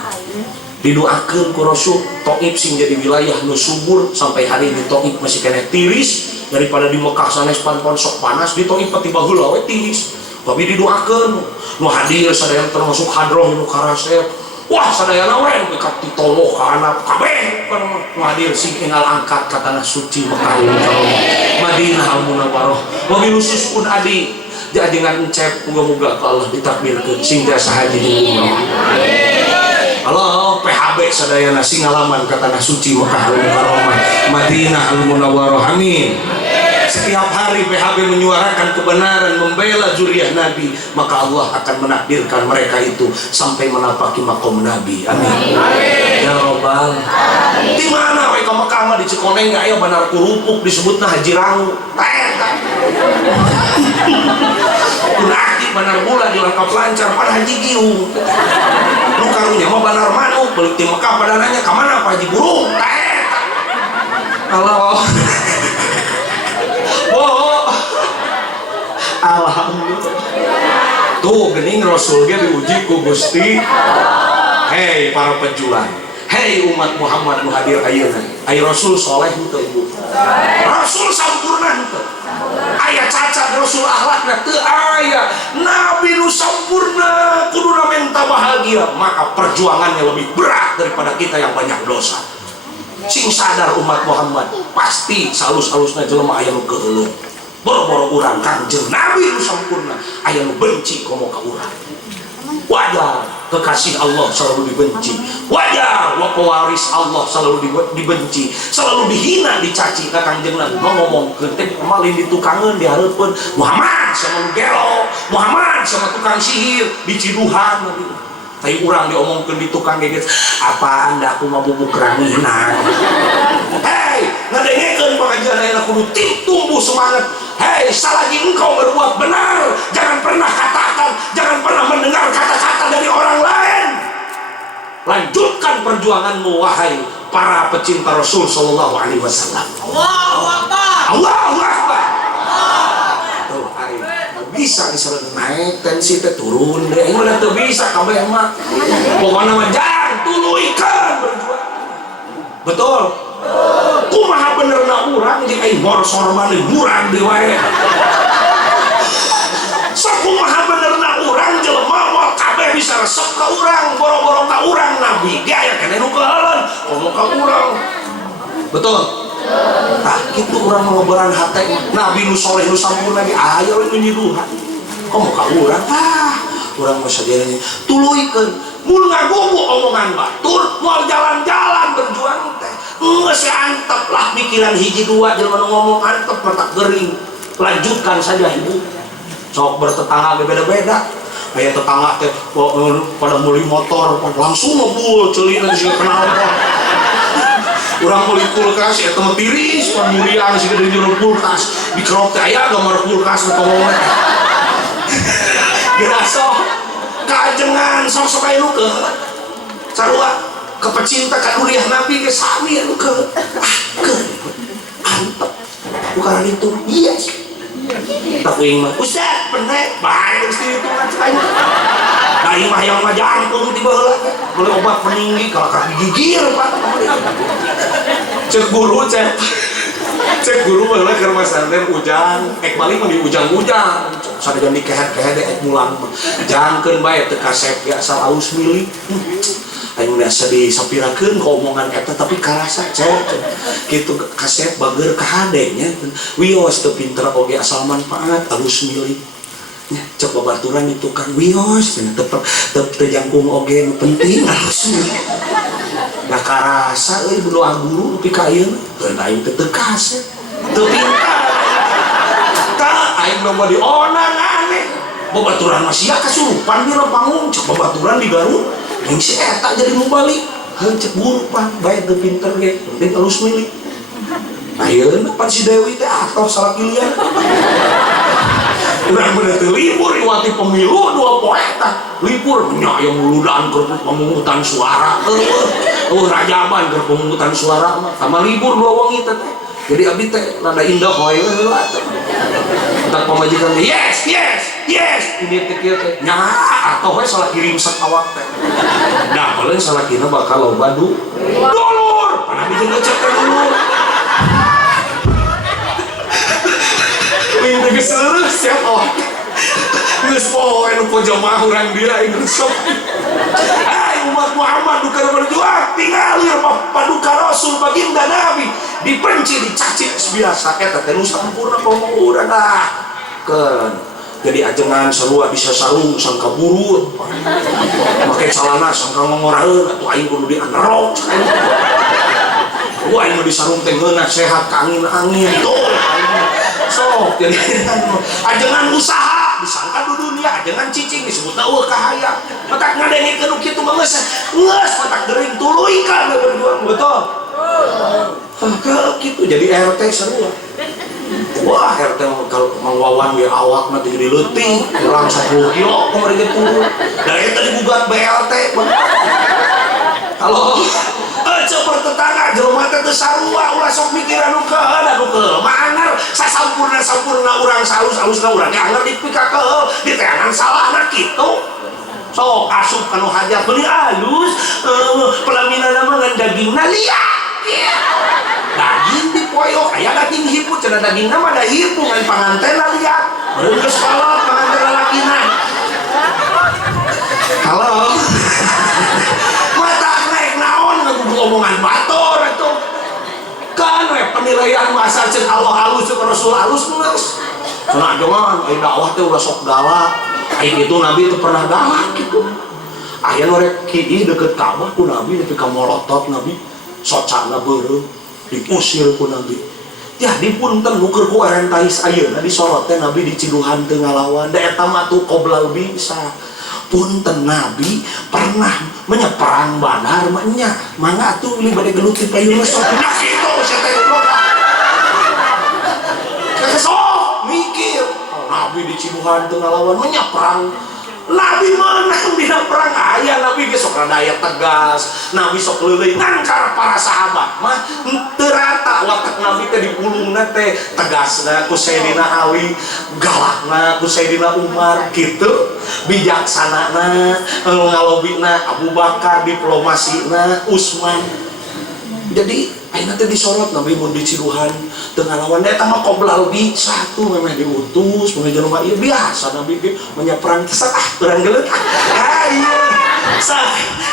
didoakeun ku Rasul Thaif sing jadi wilayah nu subur sampai hari ini Thaif masih kena tiris daripada di Mekah sanes pan-pan sok panas di Thaif tiba heula we tiris tapi didoakeun nu hadir sadaya termasuk hadroh nu karasep wah sadayana we nu ka ditoloh ka anak kabeh kan hadir sing enggal angkat ka tanah suci Mekah Madinah al-Munawwarah wabil khusus pun adi jajengan encep muga-muga ka Allah ditakdirkeun sing tiasa haji di umrah halo PHB sadayana sing ngalaman ka tanah suci Mekah al-Mukarramah Madinah al-Munawwarah amin setiap hari PHB menyuarakan kebenaran membela zuriat Nabi maka Allah akan menakdirkan mereka itu sampai menapaki makom Nabi amin ya robbal di mana we ka Mekah mah di Cikoneng aya benar kurupuk disebutna Haji Rangu Kunati benar bola di lengkap lancar pada Haji Giung lu karunya mah benar manuk balik di Mekah pada nanya kemana Pak Haji Burung halo alhamdulillah tuh gening Rasul ge diuji ku Gusti hei para penjulang hei umat Muhammad nu hadir ayeuna ai Rasul soleh teu ibu Rasul sampurna teu aya cacat Rasul akhlakna teu aya nabi nu sampurna kuduna menta bahagia maka perjuangannya lebih berat daripada kita yang banyak dosa sing sadar umat Muhammad pasti salus-alusna jelema aya nu keheuleuh boro-boro urang Kangjeng Nabi nu sampurna aya nu benci komo ka urang wajar kekasih Allah selalu dibenci wajar waris Allah selalu dibenci selalu dihina dicaci ka Kangjeng Nabi ngomongkeun teh malin ditukangeun dihareupeun Muhammad sama nu gelo Muhammad sama tukang sihir diciduhan tapi urang diomongkeun di tukang geges apa anda aku mah bubuk ranginang hei ngadengekeun Pak Haji pengajian ayeuna kudu tumbuh semangat. Hei, selagi engkau berbuat benar, jangan pernah katakan, jangan pernah mendengar kata-kata dari orang lain. Lanjutkan perjuanganmu wahai para pecinta Rasul sallallahu alaihi wasallam. Allahu Akbar. Allahu Akbar. Tuh, bisa diseret naik tensi teh turun deh. Ini udah tuh bisa kabeh mah. Pokoknya mah jangan tuluikeun berjuang. Betul. Kumaha benerna urang jeung aing borsor mah murang di wae. Sakumaha benerna urang jelema moal kabeh bisa resep ka urang, boro-boro ka urang nabi ge aya keneh nu kaeuleun, komo ka urang. Betul. Tah kitu urang ngoboran hate nabi nu saleh nu sampurna ge aya we nu nyiduhan. Komo ka urang urang mah sadayana tuluikeun mun ngagogo omongan batur moal jalan-jalan berjuang teh. Geus antep lah pikiran hiji dua jelema nu ngomong antep mata gering. Lanjutkan saja ibu. Sok bertetangga beda-beda. Aya tetangga teh pada meuli motor langsung ngebul ceulina geus kenal apa. Urang meuli kulkas eta mah tiris pan muriang siga di jero kulkas. Di kerok teh aya gambar kulkas nu tongol. Gerasok kajengan sok-sok aya nu ke. Sarua kepecinta kaduriah Nabi ke sami anu ke antep bukan itu iya tak uing mah Ustaz penek bae geus itu ngacain da imah yang mah jangkung tiba heula boleh obat peninggi kalau kaki gigir Pak cek guru cek guru heula keur pesantren ujang balik mah di ujang-ujang sadegan dikehet-kehet ek mulang jangkeun bae teu kasep ge asal alus milih aing biasa disapirakeun ka omongan eta tapi karasa cek kitu kaset bager ka hadenya wios teu pinter oge asal manfaat alus milih nya cek babaturan itu kan wios teu jangkung oge nu penting alus milih da karasa euy doa guru nepi ka ieu teu aing teu kaset teu pintar tah aing mah dionang aneh babaturan mah sia kasurupan di panggung cek babaturan di Garut yang si eta jadi mubalik cek guru pan baik teu pinter ge penting alus milih ayeuna pan si Dewi teh atos salah pilihan urang bener teu libur iwati pemilu 2 poe tah libur nya aya muludaan keur pemungutan suara rajaban keur pemungutan suara mah sama libur 2 wengi teh jadi abdi teh rada indah hoy heula teh entak pamajikan yes ini teh kieu teh nya atoh we salah kirim sakawak teh nah paling salah kina bakal loba dulur pana bikin ngecek teh dulur ini geus seureuh siap awak geus poe nu pojama urang dia geus sok hai umat Muhammad duka berjuang tingali paduka Rasul baginda Nabi dibenci dicaci biasa eta teh nu sampurna ngomong urang keun jadi ajengan sarua bisa sarung sangka buru make calana sangka ngoraeun atuh aing kudu dianerok gua aing disarung teh ngeunah sehat ka angin-angin tuh sok jadi ajengan usaha disangka di dunia ajengan cicing disebutna eueuh kahaya matak ngadengikeun kitu mah geus matak gering tuluy ka berjuang betul gitu jadi RT sarua wah RT kalau mengwawan dia awak nanti jadi letih kurang 10 kilo kemarin gitu dari itu digugat BLT kalau coba tetangga jelema teh teu sarua ulah sok mikir anu keul mah sasampurna urang salus-alusna urang ge anger dipika keul di teangan salahna kitu sok asup kanu hajat beli alus pelaminana mah ngan dagingna liat daging dipoyok aya daging hiput cenah dagingna mah da hipu ngan pangantena liat meureun geus kolot panganten lalakina halo mata naik naon ngagugu omongan batur itu kan we penilaian masa cen Allah halus cen Rasul halus geus cenah jangan ai dakwah teh ulah sok galak ai kitu Nabi teh pernah galak kitu aya norek kieu deukeut Ka'bah ku Nabi nepi ka Molotov Nabi socana beureuh diusir ku Nabi jadi punten nuker ku arentais ayeuna disorot teh Nabi diciduhan teu ngalawan da eta mah tuh qoblal bisa punten Nabi pernah menyeberang bandar mah nya mangga atuh li bade gelut ti payun sok nah kitu sia teh goblok Nabi di Cibuhan teu ngalawan nya perang. Nabi menang dina perang aya Nabi ge sok rada aya tegas, Nabi sok leuleungan ka para sahabat mah teu rata watak Nabi teh dipulungna teh tegasna ku Sayyidina Ali, galakna ku Sayyidina Umar kitu, bijaksanana ngalobina Abu Bakar, diplomasina Utsman. Jadi ayeuna teh disorot Nabi mun di Ciruhan teu ngalawan eta mah qoblal bi satu memang diutus mun jelema ieu biasa Nabi ge menyeperang kisah urang geuleuh ieu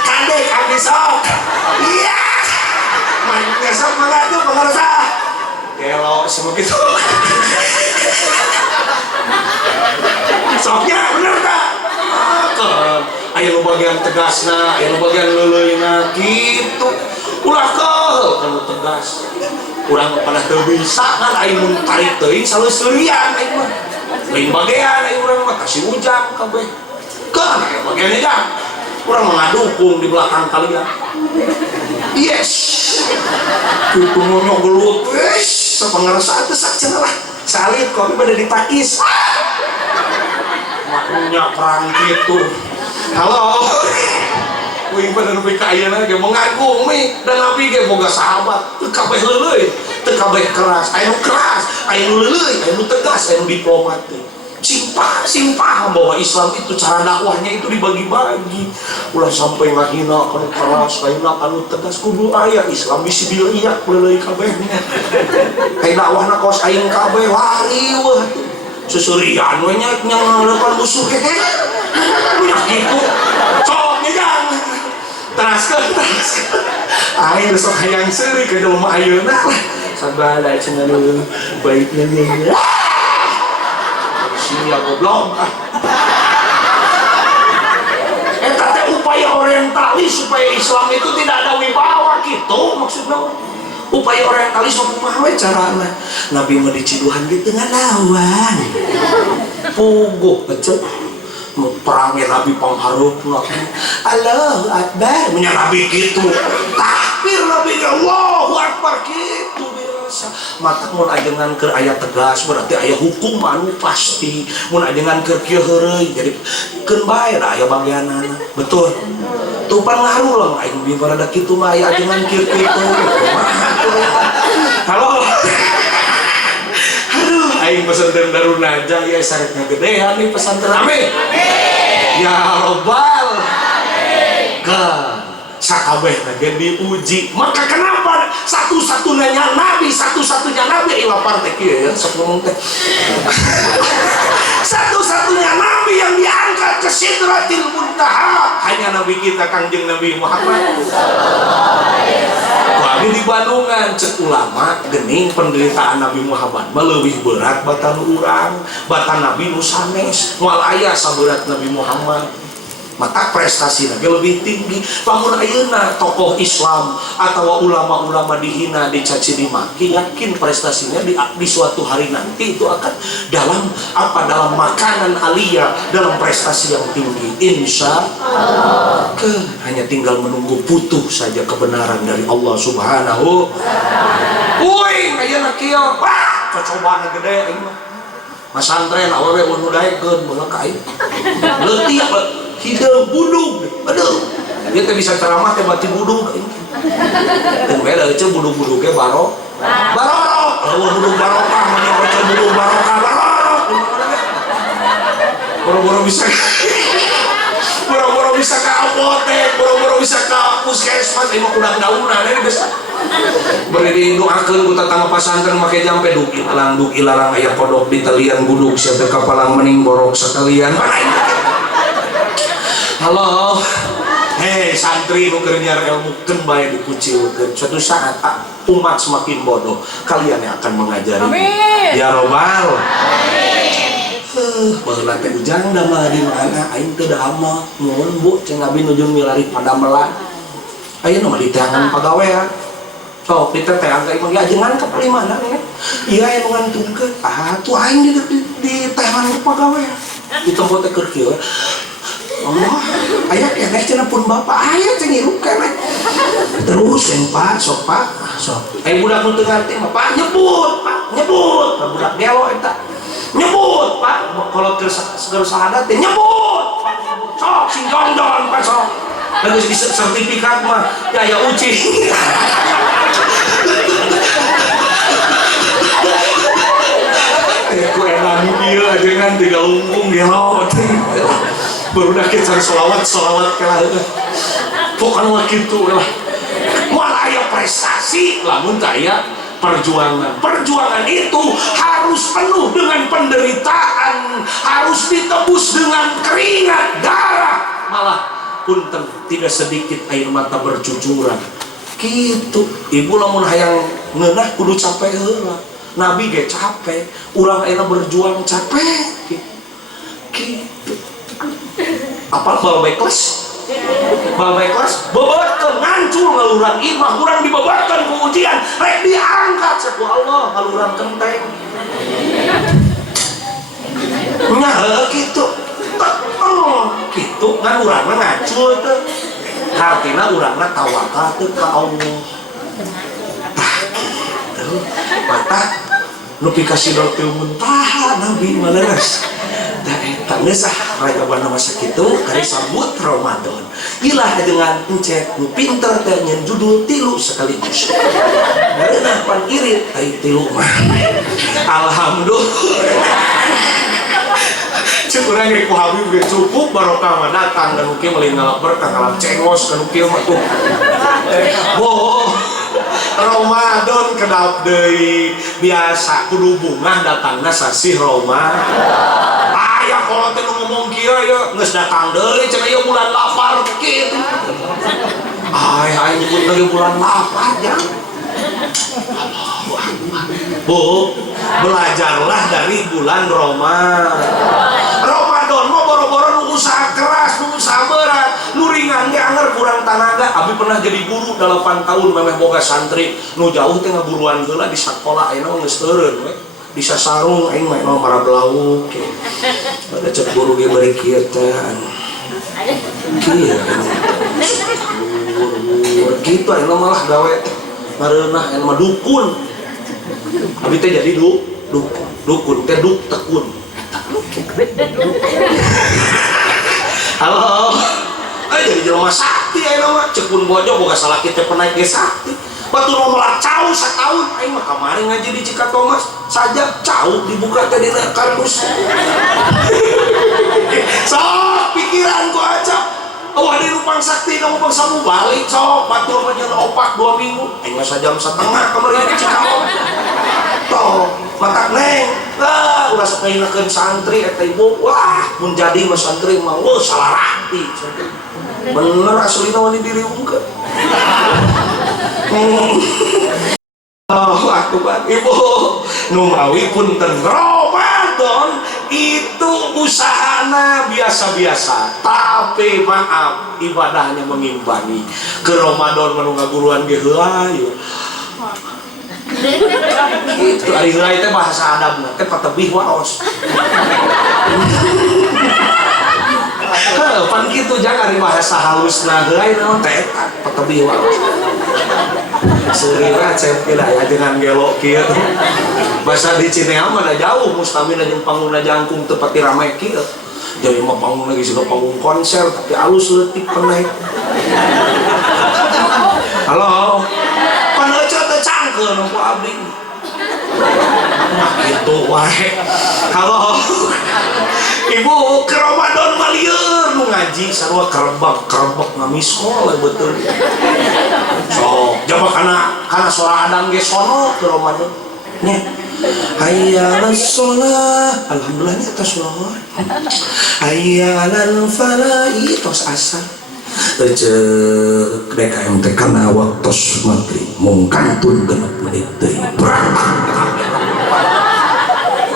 kade sok iya main besok mangga tuh pengarsa gelo semua gitu soknya bener tak aya nu bagian tegasna aya nu bagian leuleuyna gitu ulah kalau tegas kurang pada teu bisa kan aing mun tarik teuing saleuseurian aing mah lain bagean aing urang mah kasih ujang kabeh kan bagean ujang urang mengadukung di belakang kalian yes kudu nyoglut wes sapangarasa teh sakcenah lah salib kok pada dipakis maknya perang gitu halo wing pada nepi ka ayeuna ge mengagumi dan Nabi ge boga sahabat teu kabeh leuleuy teu kabeh keras aya nu keras aya nu leuleuy aya nu tegas aya nu diplomat simpah bahwa Islam itu cara dakwahnya itu dibagi-bagi ulah sampai ngahina kanu keras kaina kanu tegas kudu aya Islam bisi diliak leuleuy kabehnya kayak dakwahna kaos aing kabeh lari weuh susurian we nya ngalepan musuh hehe punya kitu sok ngegang teraskeun aing sok hayang seuri ke jelema ayeuna sabada cenah baiknya dia sia goblok eta teh upaya orientalis supaya Islam itu tidak ada wibawa gitu maksudnya upaya orientalis kumaha we carana Nabi mah di Ciduhan ge teu ngalawan puguh pecet perangnya Nabi pangharupna Allahu Akbar nya Nabi gitu takbir Nabi Allahu Akbar gitu biasa mata mun ajengan keur aya tegas berarti aya hukum anu pasti mun ajengan keur kieu heureuy jadi keun bae da aya bagianana betul tupan ngaruh lah aing bi barada kitu mah aya ajengan kieu kitu halo aing pesantren Darun Najah ya saretna gedean nih pesantren amin ya robbal kan sakabehna ge diuji maka kenapa satu-satunya nabi ilah partai kieu ya sok ngomong teh satu-satunya nabi yang diangkat ke Sidratil Muntaha hanya nabi kita Kangjeng Nabi Muhammad Abi di Bandungan cek ulama gening penderitaan Nabi Muhammad mah leuwih berat batan urang batan Nabi nu sanes moal aya saberat Nabi Muhammad maka prestasi lagi lebih tinggi lamun ayeuna tokoh Islam atau ulama-ulama dihina dicaci dimaki yakin prestasinya di suatu hari nanti itu akan dalam makanan alia dalam prestasi yang tinggi insya Allah hanya tinggal menunggu putuh saja kebenaran dari Allah Subhanahu woi ayeuna kieu wah cocobana gede ini masantren awewe unu daekeun beungeuk ka ieu leutik hidup budug, aduh, dia teh bisa ceramah teh bati budug, dan beda aja budug-budugnya barok, budug barokah, mana baca budug barokah, boro-boro bisa ke apotek, boro-boro bisa ke puskesmas, ini mah kurang daunan, ini bisa. Beri doakeun ku tatangga pasantren make jampe duk ilarang aya kodok di talian budug sia teh kapalang mending borok sakalian. Halo, hei santri nu keur nyiar ilmu keun bae dikucilkeun. Suatu saat umat semakin bodoh, kalian yang akan mengajari. Amin. Ya robbal. Amin. Baheula teh ujang da mah di mana aing teu da mah nuhun Bu cenah Nabi nuju milari padamelan. Ayeuna mah di teangan pagawean. Sok di teangan ka imang ajengan ka palimana nih. Iya aya ngantungkeun. Tuh aing di teangan pagawean. Di tempat teh keur kieu. Allah, ayah keneh cenah pun bapak ayah cenah hirup keneh. Terus yang Pak, sok Pak, sok. Budak nu teu ngarti mah Pak nyebut, budak gelo eta. nyebut Pak kalau ke sahadat nyebut sok sing jondon Pak sok dan bisa sertifikat mah ya uji ku enak dia dengan tiga lumbung dia lawat baru dah kita solawat kalah bukan waktu itu lah malah ya prestasi lamun taya perjuangan itu harus penuh dengan penderitaan, harus ditebus dengan keringat darah, malah punten tidak sedikit air mata bercucuran gitu. Ibu lamun hayang ngeunah kudu capek heula. Nabi ge capek, urang ayeuna berjuang capek gitu. Apal balbai kelas bebatkan ngancur ngaluran imah kurang dibebatkan ku ujian rek diangkat seku Allah ngaluran kenteng nyahe gitu gitu ngaluran ngancur tuh artinya urangna tawakal tuh ke Allah tah gitu mata nu pikasi dokter muntah Nabi maleres tak ngesah raya bana masa gitu kali sambut Ramadan ilah dengan encet nu pinter teh nyen judul tilu sekaligus karena pan irit ai tilu mah alhamdulillah cek urang ge ku Habib ge cukup barokah mah datang dan uki meuli ngalap berkah ngalap cengos kan uki mah tuh Ramadan kedap deui biasa kudu bunga datangna sasih Ramadan aya kalau teh ngomong kieu ya geus datang deui cenah ieu bulan lapar kitu aya nyebut lagi bulan lapar ya Bu belajarlah dari bulan Ramadan mau boro-boro nu usaha keras nu usaha berat nu ringan ge anger kurang tenaga. Abi pernah jadi guru 8 tahun memeh boga santri nu jauh teh ngaburuan heula di sakola ayeuna geus teureun we di sasarung aing mah no marablauk pada cek guru ge bari kieu teh kieu gitu ayeuna malah gawe ngareunah anu mah dukun abi teh jadi dukun teh tekun halo jadi jelema sakti ayeuna mah cek pun bojo boga salaki teh penaik ge sakti batu nomor cau setahun aing mah kamari ngaji di Cika Thomas saja cau dibuka tadi kardus sok pikiranku aja awah di rupang sakti kamu bangsa mu balik sok batur mah opak 2 minggu aing mah sajam setengah kamari di Cika toh matak neng ulah sok ngahinakeun santri eta ibu wah mun jadi mah santri mah salah rakti bener aslina wani diriungkeun oh aku bang ibu numawi punten Ramadan itu usahana biasa-biasa tapi maaf ibadahnya mengimbangi ke Ramadan manu ngaguruan ge heula itu ari heula teh bahasa adabna teh patebih waos pan kitu jangan ari bahasa halusna heula naon teh patebih waos seurina cep lah ya dengan gelok kieu bahasa di Cineam mana jauh mustamina jeung panggungna jangkung teu pati rame kieu jadi mah panggung lagi sudah panggung konser tapi alus leutik penaik halo pan ece teh cangkeun ku abdi gitu wae halo ibu ke Ramadan mah lieur nu ngaji sarua kerebak ngamis sekolah betul so jaba kana sora adang ge sono ke Ramadan nya hayya lassalah alhamdulillah nya tos loh hayya lal falah tos asar cek DKM teh kana waktos maghrib mung kantun 6 menit deui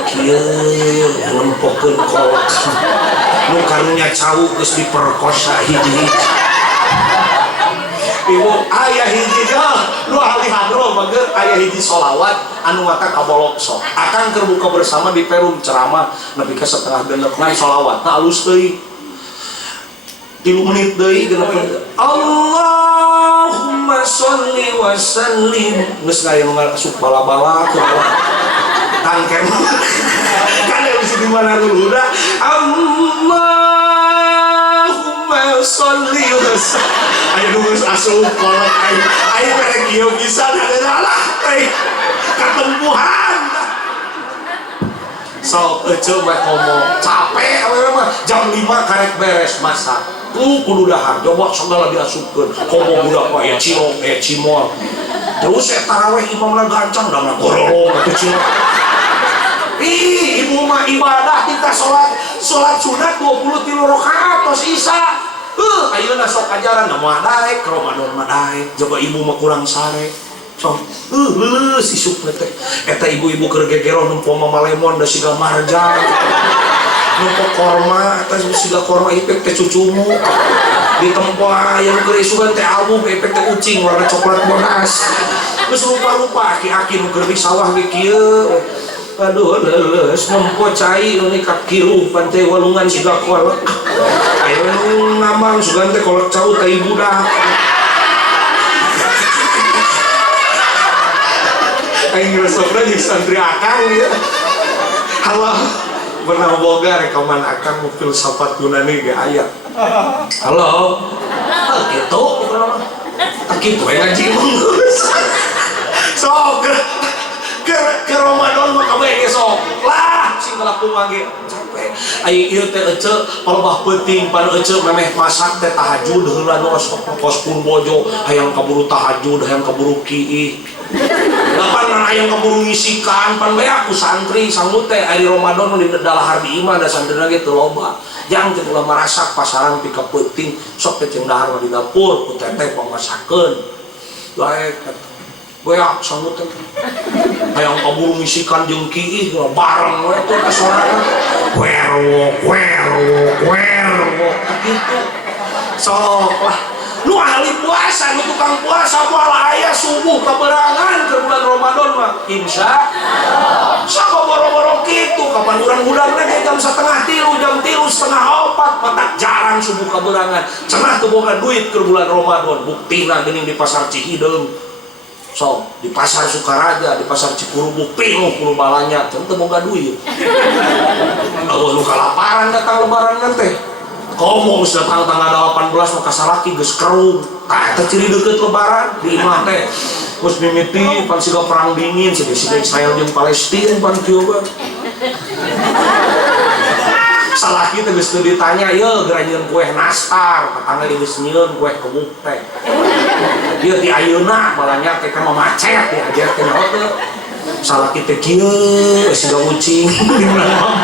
kieu ngempokeun kolak nu karunya cau geus diperkosa hiji ibu aya hiji nu ahli hadro bager aya hiji sholawat anu mata kabolok sok akan terbuka bersama di perum ceramah nepi ka setengah genep naik sholawat alus deui 3 menit deui genep Allahumma sholli wa sallim geus aya nu ngasup bala-bala ke tangkem kan di mana dulu dah. Allahumma sholli wa sallim. Ayo nunggu asup kolot ayo merek ieu bisa adalah teh ketempuhan. So ece mah ngomong capek awewe mah jam 5 karek beres masak. Kudu dahar coba segala diasupkeun. Komo budak mah ya cimol. Terus tarawih imam lah gancang dan gorong atau cina. Ih, ibu mah ibadah kita sholat sunat 23 rakaat tos isya. Ayeuna sok ajaran mah daek, Ramadan mah daek. Coba ibu mah kurang sare. Sok leuleus isuk teh. Eta ibu-ibu keur gegeron nempo mama lemon da siga marjan. Nempo korma, eta siga korma ipek teh cucumu. Di tempat yang kerisukan teh almu efek teh ucing warna coklat bodas terus lupa-lupa aki-aki nu keur di sawah ge kieu aduh leuleus nempo cai nu nikap kiru pantai walungan siga kolot aya nu ngambang sugan teh kolot cau teh budak aing resepna jeung santri akang ya halah pernah boga rekaman akang mu filsafat Yunani ge aya. Halo. Gitu. Aki poe ngaji menggeus. Sok ke Ramadan mah kabeh ge sok. Lah sing ngelaku mage capek. Ai ieu teh ece palebah penting pan ece memeh masak teh tahajud heula nu kos pun bojo hayang kaburu tahajud hayang kaburu kiih. Lapan ayam keburu ngisikan pan bae aku santri sanggut teh ari Ramadan di dalahar di imah da santrina ge teu loba jang teh ulah marasak pasaran pika peuting sok teh ceung dahar di dapur ku teteh pamasakeun bae bae sanggut teh hayang keburu ngisikan jeung kiih bareng we teh kasorangan werwo gitu sok lah nu ahli puasa, nu tukang puasa malah aya subuh kaberangan ke bulan Ramadan mah insya saka boro-boro gitu kapan urang budang teh jam 3:30 jam 3:30 matak jarang subuh kaberangan cenah teu boga duit ke bulan Ramadan buktina geuning di pasar Cihideung so di pasar Sukaraja di pasar Cikurubuk penuh kudu balanya cenah teu boga duit nu kalaparan datang lebaran teh komo geus datang tanggal 18 maka salaki geus kerung tah eta ciri deukeut lebaran di imah teh geus mimiti pan siga perang dingin siga Israel jeung Palestina pan kieu bae salaki teh geus teu ditanya ye geura nyieun kue nastar tetangga geus nyieun kue kebuk teh ieu ti ayeuna balanya teh mah macet ya aja teh nyaho teh salaki teh kieu siga ucing di mana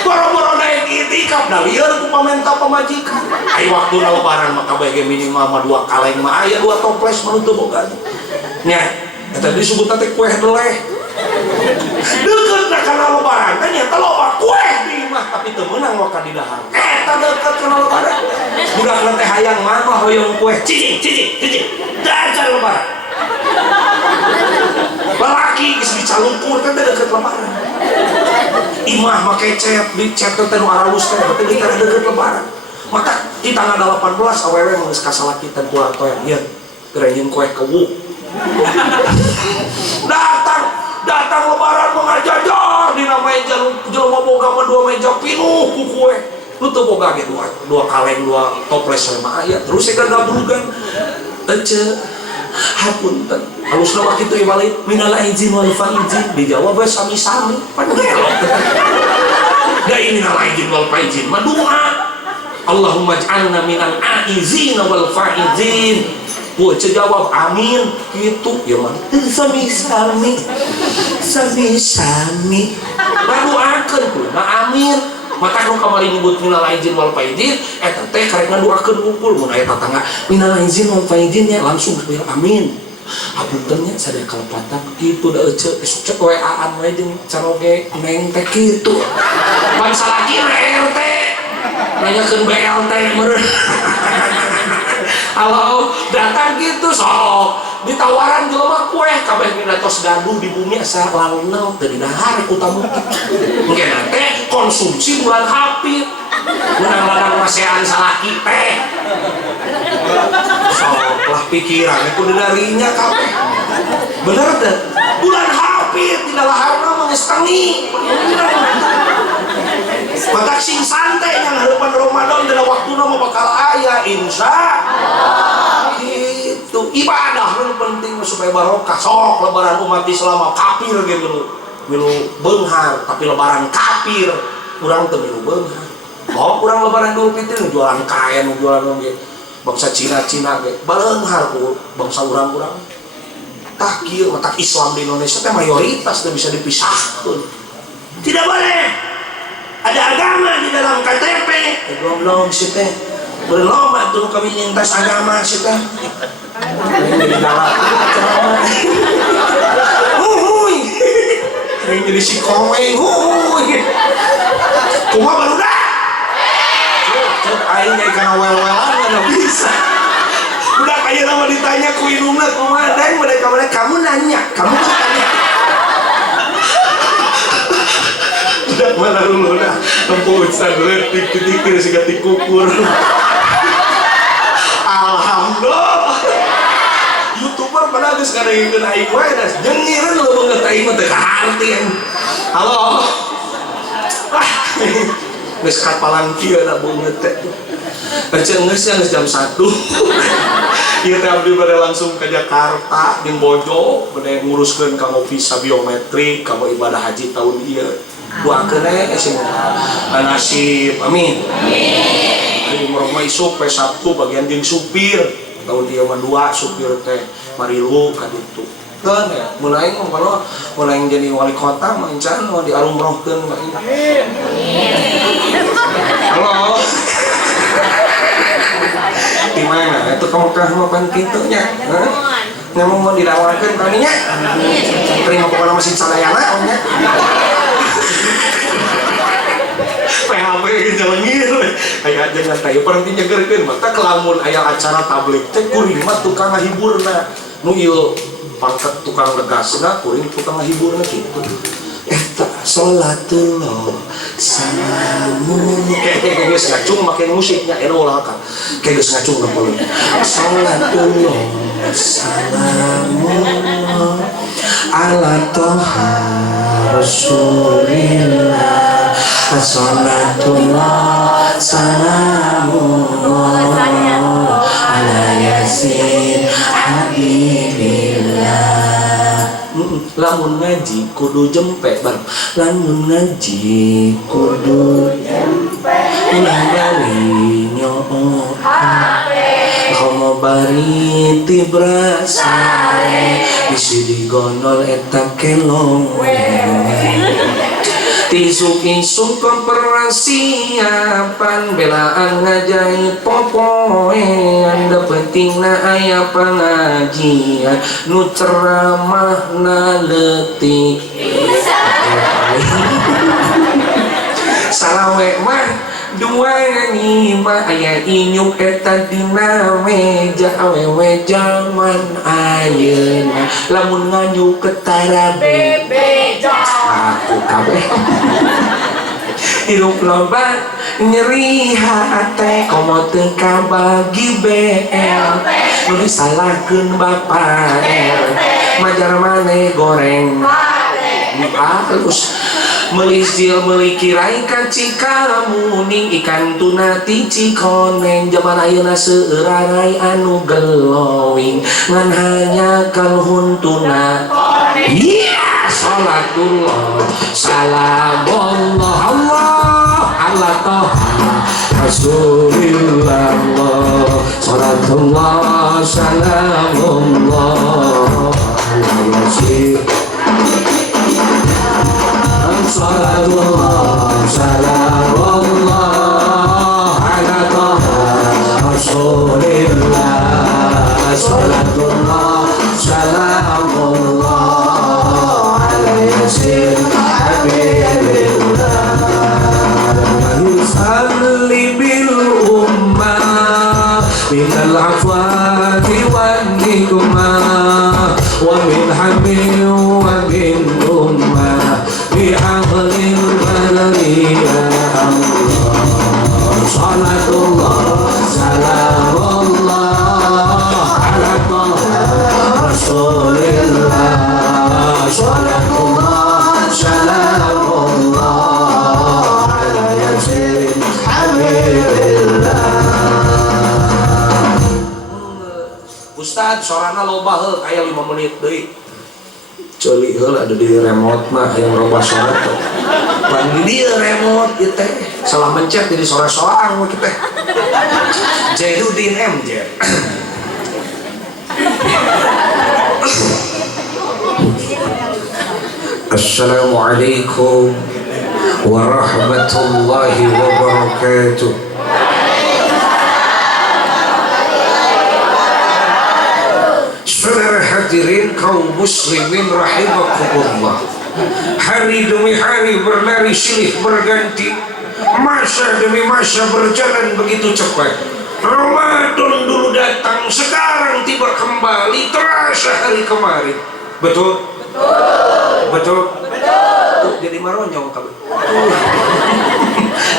boro-boro naik itikaf da lieur ku pamenta pamajikan ai waktuna lebaran maka bae minimal mah 2 kaleng mah aya 2 toples mah teu boga nya eta disebutna teh kueh deleh deukeut da kana lebaran teh nya teh loba kueh di imah tapi teu meunang waka di dahar eta deukeut kana lebaran budak teh hayang mah hoyong kueh cicing dacan lebaran lalaki geus dicalungkur teh deukeut lebaran imah make cet di cet teh nu aralus teh teh di kana deukeut lebaran maka di tanggal 18 awewe geus kasalaki teh pulang toy ieu geureuh kue kebuk datang lebaran mengajajar di meja jelema boga mah 2 meja pinuh ku kue lu teu boga ge 2 kaleng 2 toples mah aya terus ega gabrugan ece hapunten halusna mah kitu ibalid minal aizin wal faizin dijawab we sami-sami pan gelok da ini minal aizin wal faizin mah doa Allahumma ij'alna minal aizin wal faizin gua jawab amin gitu ya mah sami-sami lalu akeun kudu amin mata nu kamari nyebut minal aizin wal faizin eta teh karek ngaduakeun hungkul mun aya tatangga minal aizin wal faizin nya langsung bilang amin hapunten nya sadaya kalepatan kitu da ece esuk cek WA-an we jeung caroge neng teh kitu pan salaki RT nanyakeun BLT meureun halo datang gitu sok ditawaran jelema kue kabeh dina tos gaduh di bumi asa lalunau teu didahar ku tamu mungkin teh konsumsi bulan hapit menang ladang masean salaki teh sok lah pikiran itu darinya kabeh bener teh bulan hapit di dahareuna mah geus tengi Mata sing santai yang harapan Ramadan dalam waktu nama bakal ayah insya itu ibadah yang penting supaya barokah. Sok lebaran umat Islam kafir gitu milu benghar, tapi lebaran kafir kurang tuh milu benghar. Oh kurang lebaran Idul Fitri jualan kain jualan bangsa Cina balenghar ku bangsa urang-urang tak kieu mata Islam di Indonesia teh mayoritas teh bisa dipisahkan. Tidak boleh ada agama di dalam KTP. Goblok sih teh. Berlomba tuh kami lintas agama sih teh. Jadi galak. Huhuy. Ini jadi si komeng. Huhuy. Kumaha barudak? Cek aing nya kana wel-welan enggak bisa. Udah kayak nama ditanya ku indungna kumaha dan mereka kamu nanya, kamu tanya. Udah mana dulu dah tempuh ustad letik titik siga tikukur. Alhamdulillah YouTuber pada geus ngadengkeun aing wae dah jengireun lo banget aing mah teu kahartieun. Halo geus kapalan kieu da beungeut teh geus jam 1 ieu teh abdi bade langsung ke Jakarta jeung bojo bade nguruskeun kamu visa biometrik kamu ibadah haji tahun ieu. Doakeun sih nasib amin. Amin. Umur mah isuk pe Sabtu bagian jeung supir. Tahun dia mah 2 supir teh marilu ka ditu. Kan ya, mun aing mah kalau mun aing jadi wali kota mah encan mah diarumrohkeun mah. Amin. Halo. Di mana? Itu kamu mah pan kitu nya. Nyamu mau dilawarkeun ka dinya. Terima pokona mesin sadayana nya. PHP jalan ngir kayak jangan kayak berhenti nyegerkeun mata kelamun aya acara tablik teh kuring mah tukang ngahiburna nu ieu pangkat tukang legasna kuring tukang ngahiburna kitu eta salatullah salamun kayak geus ngacung make musiknya eno ulah ka kayak geus ngacung nepeuleun salatullah salamun ala toha rasulillah Assalatullah salamullah ala yasin habibillah. Lamun ngaji kudu jempe bar. Lamun ngaji kudu jempe. Ulah bali nyoo Komo bari tibra sare isi digonol eta kelong Tisuk-isuk persiapan belaan ngajai popoean dapetingna aya pengajian nu ceramah na leutik salawe mah dua nima aya inyuk eta dina meja awewe zaman ayeuna lamun nganyuk ketara bebeja aku kabeh hirup loba nyeri hate komo teu kabagi BLT nu disalahkeun Bapak RT majar maneh goreng halus meuli sil meuli kirai ka Cikamuning ikan tuna ti Cikoneng zaman ayeuna seueurai anu glowing ngan hanya kalhun tuna iya salatullah salamullah Allah ala toha rasulillah salatullah salamullah ala yasin salatullah salamullah ala toha rasulillah salatullah salamullah ala yasin habibillah yusalli bil ummah minal afwati wan nikmah wa min hamil wa min ummah bi'aqlil baliyya Allah salatullah salamullah ala toha rasulillah salatullah salamullah ala Ustad sorana loba heuh aya 5 menit deui ceuli heula ada di remote mah yang robah sorat tuh pan di dieu remote ieu teh salah mencet jadi sora-soraan we teh Jainuddin MJ. Assalamualaikum warahmatullahi wabarakatuh. Saudara hadirin kaum muslimin rahimakumullah, hari demi hari berlari silih berganti, masa demi masa berjalan begitu cepat. Ramadan dulu datang, sekarang tiba kembali, terasa hari kemarin. Betul? Betul? Jadi maronyong kamu.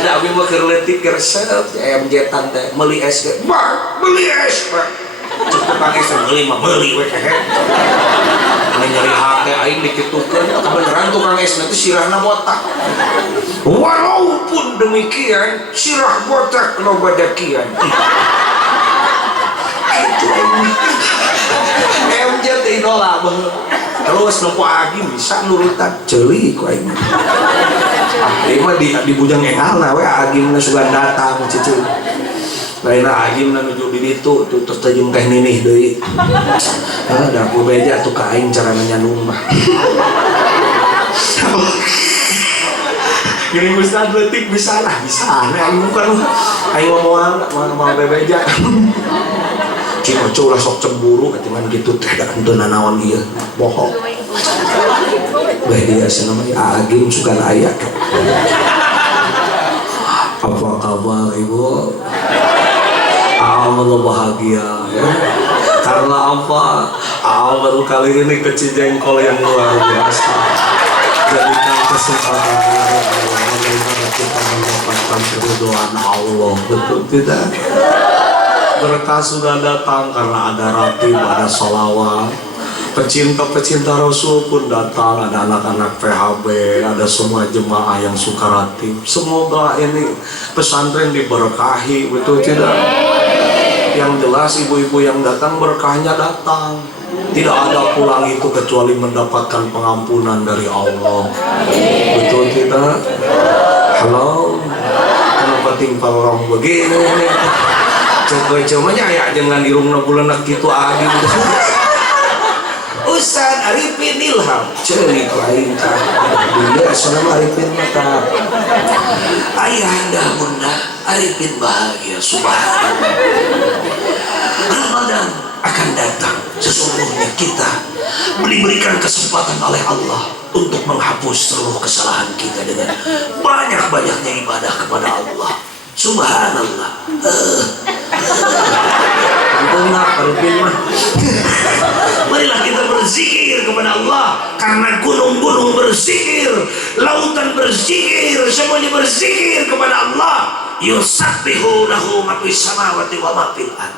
Da abi mah keur leutik keur resep ayam jetan teh meuli es ge. Bah, meuli es, Pak. Cukup pakai meuli mah meuli we teh. Anu nyeri hate aing dikitukeun kebenaran tukang es nanti sirahna botak. Walaupun demikian sirah botak loba dakian. Gitu. MJ teh idola banget. Terus nopo agi bisa nurutan ceuli ku aing. Ieu mah di bujang engalna we agimna sugan datang cicing. Lainna agimna nuju di ditu terus teh jeung teh ninih deui. Da aku beja tuh ka aing cara nyandung mah. Gini Ustaz letik bisa lah, bisa. Nah, aing bukan aing mau bebeja. Cina ulah sok cemburu ketimbang gitu teh da henteu nanaon ieu bohong bae dia senama agim sugan aya apa kabar ibu alhamdulillah bahagia ya karena apa baru kali ini kecijengkol yang luar biasa jadikan kesempatan bagaimana kita mendapatkan keridhaan Allah betul tidak berkah sudah datang karena ada ratib, ada sholawat. Pecinta-pecinta Rasul pun datang, ada anak-anak PHB, ada semua jemaah yang suka ratib. Semoga ini pesantren diberkahi, betul tidak? Yang jelas ibu-ibu yang datang berkahnya datang. Tidak ada pulang itu kecuali mendapatkan pengampunan dari Allah. Betul tidak? Halo? Kenapa timpal orang begini? Coba-cobanya ya jangan dirumna bulenak gitu agi Ustaz Arifin Ilham ceuli ku aing tah dia senama Arifin mata ayahanda bunda Arifin bahagia subhanallah. Ramadan akan datang sesungguhnya kita diberikan kesempatan oleh Allah untuk menghapus seluruh kesalahan kita dengan banyak-banyaknya ibadah kepada Allah subhanallah. Benar Arifin mah. Marilah kita berzikir kepada Allah karena gunung-gunung berzikir, lautan berzikir, semuanya berzikir kepada Allah. Yusabbihu lahu ma fis samawati wa ma fil ardh.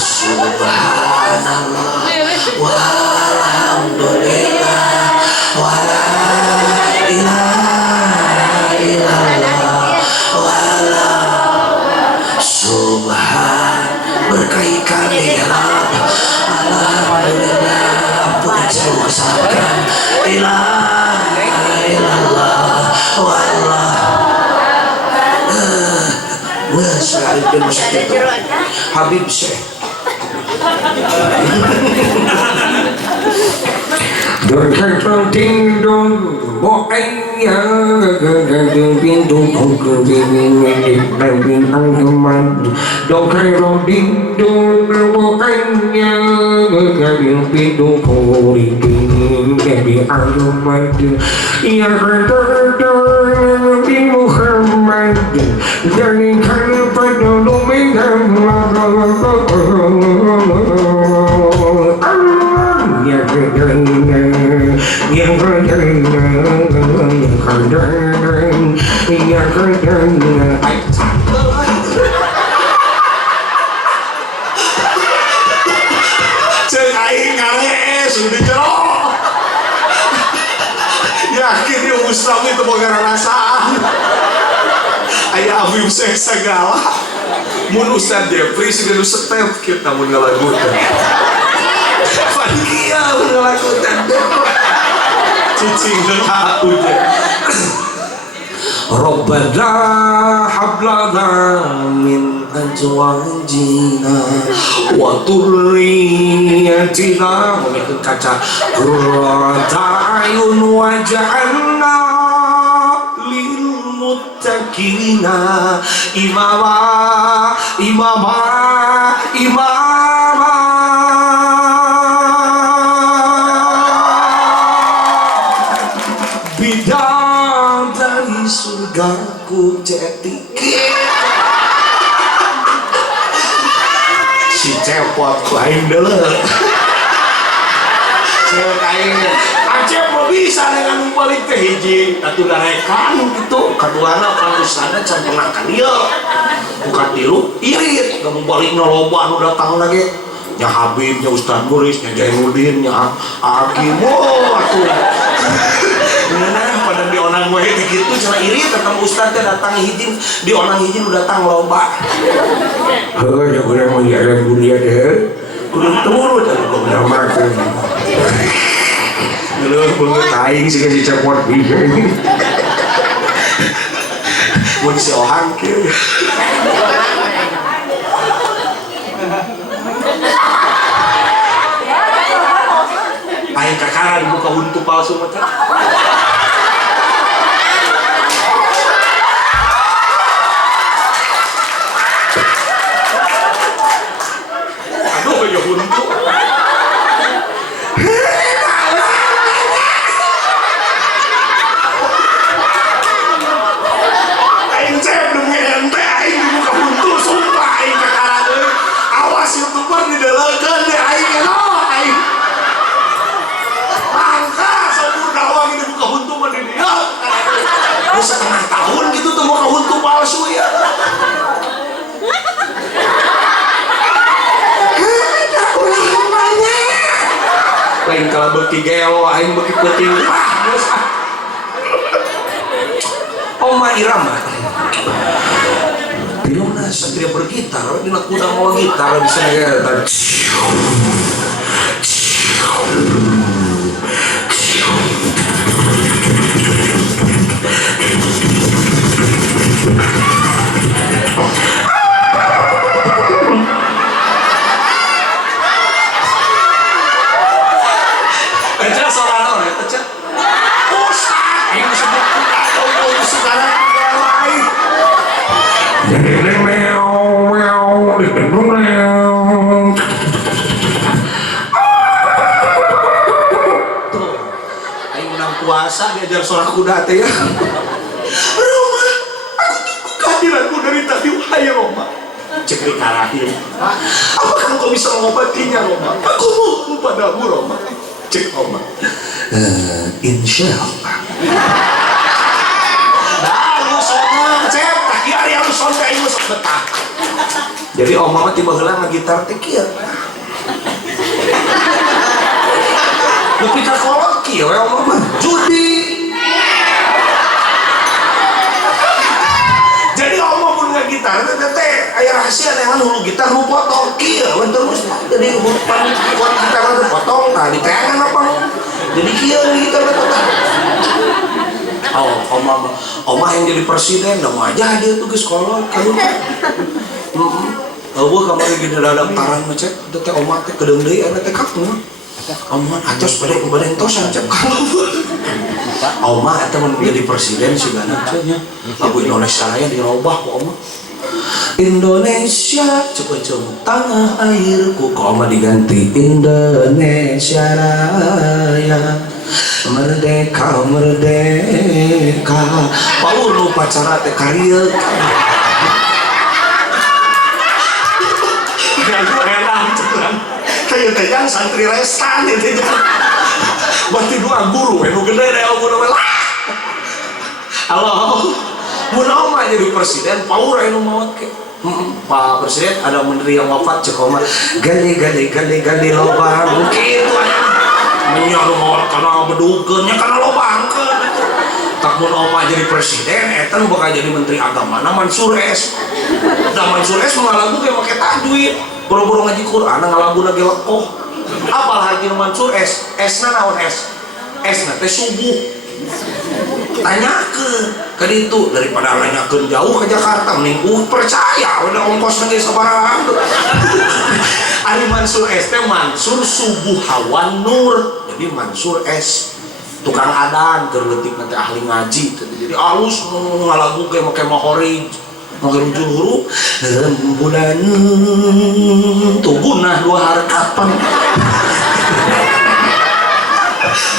Subhanallah walhamdulillah wala ilaha illallah wala subhan berkahi kami ya Rabb alhamdulillah ampuni seluruh kesalahan ilaha illallah wala sekali pun masih itu Habib Syekh Dorkan ting dong bo anh ya bin dong không bin bin anh Dorkan ding dong bo anh ya bin dong không bin anh ya bin Muhammad jangan kau pada lumingan yang cek aing ngales udah jerok yakin dia Muslim itu boga rasaan aya Habib Syekh segala mun Ustaz Jeffrey sudah nu step kita mun ngalagutan Fania mun ngalagutan cicing aku je Rabbana hablana min azwajina wa dhurriyyatina memikir kaca qurrata ayun waj'alna lil muttaqina imama bidang dari surgaku jadi si cepot lain dulu cewek aingnya Acep mau bisa dengan balik teh hiji atuh darekan gitu kaduana kalau sana can pernah kan dia bukan tilu irit gak mau balik noloba anu datang lagi nya Habib nya Ustaz Muris nya Jainuddin nya Hakim atuh pada di onang gue gitu cina irit datang Ustaz teh datang hijin di onang hijin udah datang loba ya udah mau jalan dunia deh kudu turun aku udah makan Ngeluh banget aing sih kasih cepot bisa mau si ohang ke aing kakaran buka untuk palsu mata aduh ya untuk YouTuber didalakan deh aing no aing langka sabur dawang ini buka huntu mah di dia udah setengah tahun gitu tuh buka huntu palsu ya ada ulang banyak lain kalau beki gelo aing beki penting Oma Irama Pilona Satria bergitar, ini aku udah mau gitar bisa kayak tadi. Aja soalnya orang itu cak. Ustaz, ini sebut atau sekarang lain. Tuh, aing menang puasa diajar suara kuda teh ya. Roma, aku tunggu kehadiranmu dari tadi wahai Roma. Cek di karahim. Apakah engkau bisa mengobatinya Roma? Aku mohon padamu Roma. Cek Roma. Insya Allah. Betah. Jadi om mama tiba heula ngagitar teh kieu. Nepi ka kolot kieu we om mama judi. Jadi om mama pun ngagitar teh aya rahasia dengan hulu gitar nu potong kieu terus jadi umpan kuat gitar teh potong nah diteangan apa. Jadi kieu gitar teh. Oh, oma yang jadi presiden, dah mau aja dia tuh ke sekolah, kalau gua kemarin gini ada daftaran ngecek, itu teh oma teh kedeng deui ana teh kaku, oma atos pada entosan cek kalau, oma itu menjadi presiden segala macamnya, lagu Indonesia nya dirubah kok oma. Indonesia cukup tanah airku, kok oma diganti Indonesia Raya. Merdeka, merdeka. Paul lu pacara teh karya. Enak cuman. Kayak teh yang santri resan itu jangan. Berarti dua guru, anu gede deh guru lah. Halo. Mun oma jadi presiden, Paul anu maot ke. Pak Presiden ada menteri yang wafat cek oma. Gali loba mungkin menyaru mawar karena bedugennya karena lo bangke tak mau oma jadi presiden etan bakal jadi menteri agama Mansur S Da Mansur S ngalagu ge make tajwid boro-boro ngaji Quran ngalagu lagi lekoh apal hartina Mansur S S-na naon S S-na teh subuh tanyakeun ka ditu daripada nanyakeun jauh ke Jakarta mending percaya udah ongkos lagi sabaraha ari Mansur S teh Mansur Subuh Hawan Nur jadi Mansur S tukang adan keur leutik nanti ahli ngaji jadi alus ngalagu ge make mahorij mengerujul huruf rembulan tugunah dua harkapan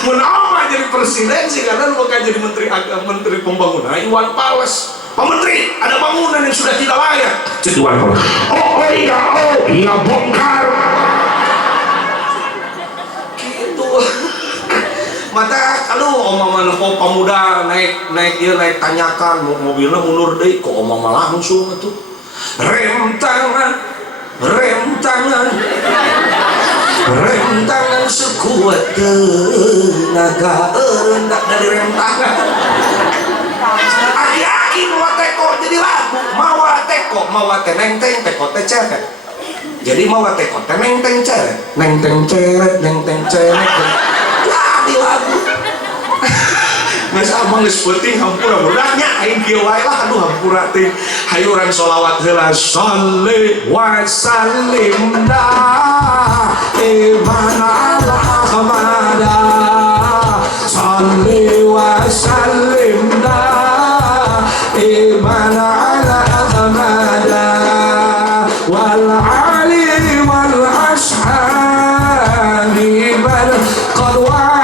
menapa jadi presiden sih karena bukan jadi menteri agama menteri pembangunan Iwan Fals Pak Menteri ada bangunan yang sudah tidak layak jadi Iwan Fals oh iya bongkar gitu mata kalau omama nempo pemuda naik tanyakan mobilnya mundur deh kok omama langsung tuh rem tangan sekuat tenaga rendah dari rem tangan aki-aki mawa teko jadi lagu mawa teko mawa teneng teng teko teh ceret jadi mawa teko teneng teng ceret neng teng ceret di lagu masa abang geus peuting hampura budaknya aing kieu wae lah aduh hampura teh hayu urang sholawat heula sholli wa sallim da iman ala hamada sholli wa sallim da iman ala hamada wal ali wal ashabi bal qadwa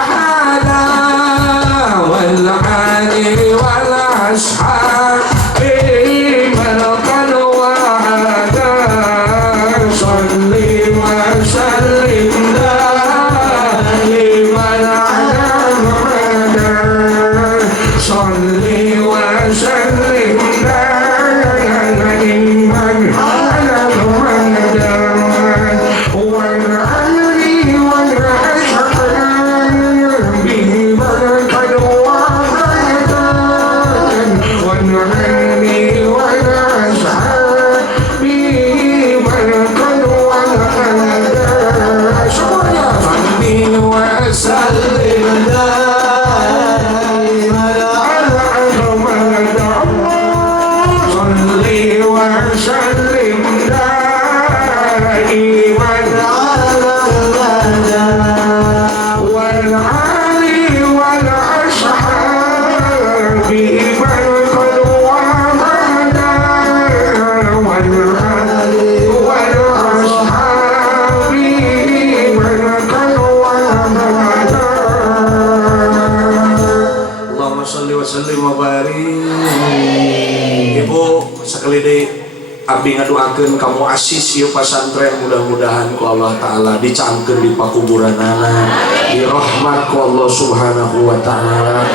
abdi ngaduakeun kamu asis ieu pasantren mudah-mudahan ku Allah taala dicaangkeun di pakuburanana di rahmat ku Allah subhanahu wa taala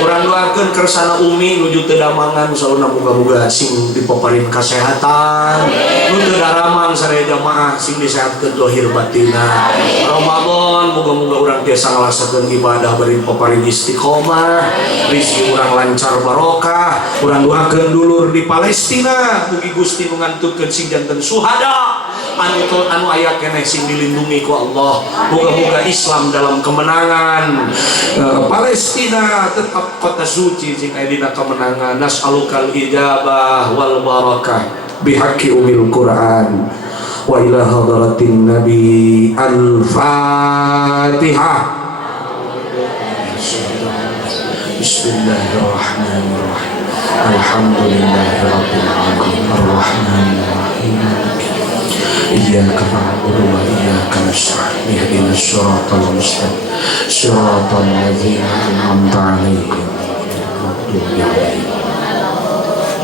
urang doakeun kersana umi nuju teu damangan saluna muga-muga sing dipaparin kasehatan nu teu daramang sareng jamaah sing disehatkeun lahir batinna Ramadan muga-muga urang tiasa ngalasakeun ibadah bari paparin istiqomah rezeki urang lancar barokah urang doakeun dulur di Palestina mugi Gusti ngantutkeun sing janten syuhada anu aya keneh sing dilindungi ku Allah moga-moga Islam dalam kemenangan Palestina tetap kota suci sing aya dina kemenangan nas'alukal ijabah wal barakah bihaqqi umil Quran wa ila hadratin nabi al-fatihah bismillahirrahmanirrahim alhamdulillahirabbil alamin arrahmanir rahim iyyaka na'budu wa iyyaka nasta'in ihdinas siratal mustaqim siratal ladzina an'amta 'alaihim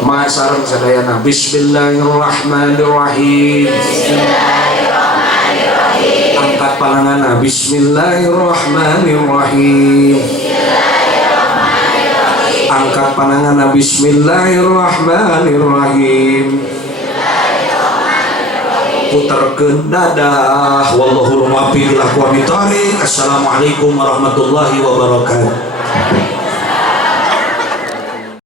ma sareng sadayana bismillahirrahmanirrahim angkat pandanganna bismillahirrahmanirrahim angkat pandanganna bismillahirrahmanirrahim puterkeun dadah wallahul muwaffiq ila aqwamit thoriq assalamualaikum warahmatullahi wabarakatuh.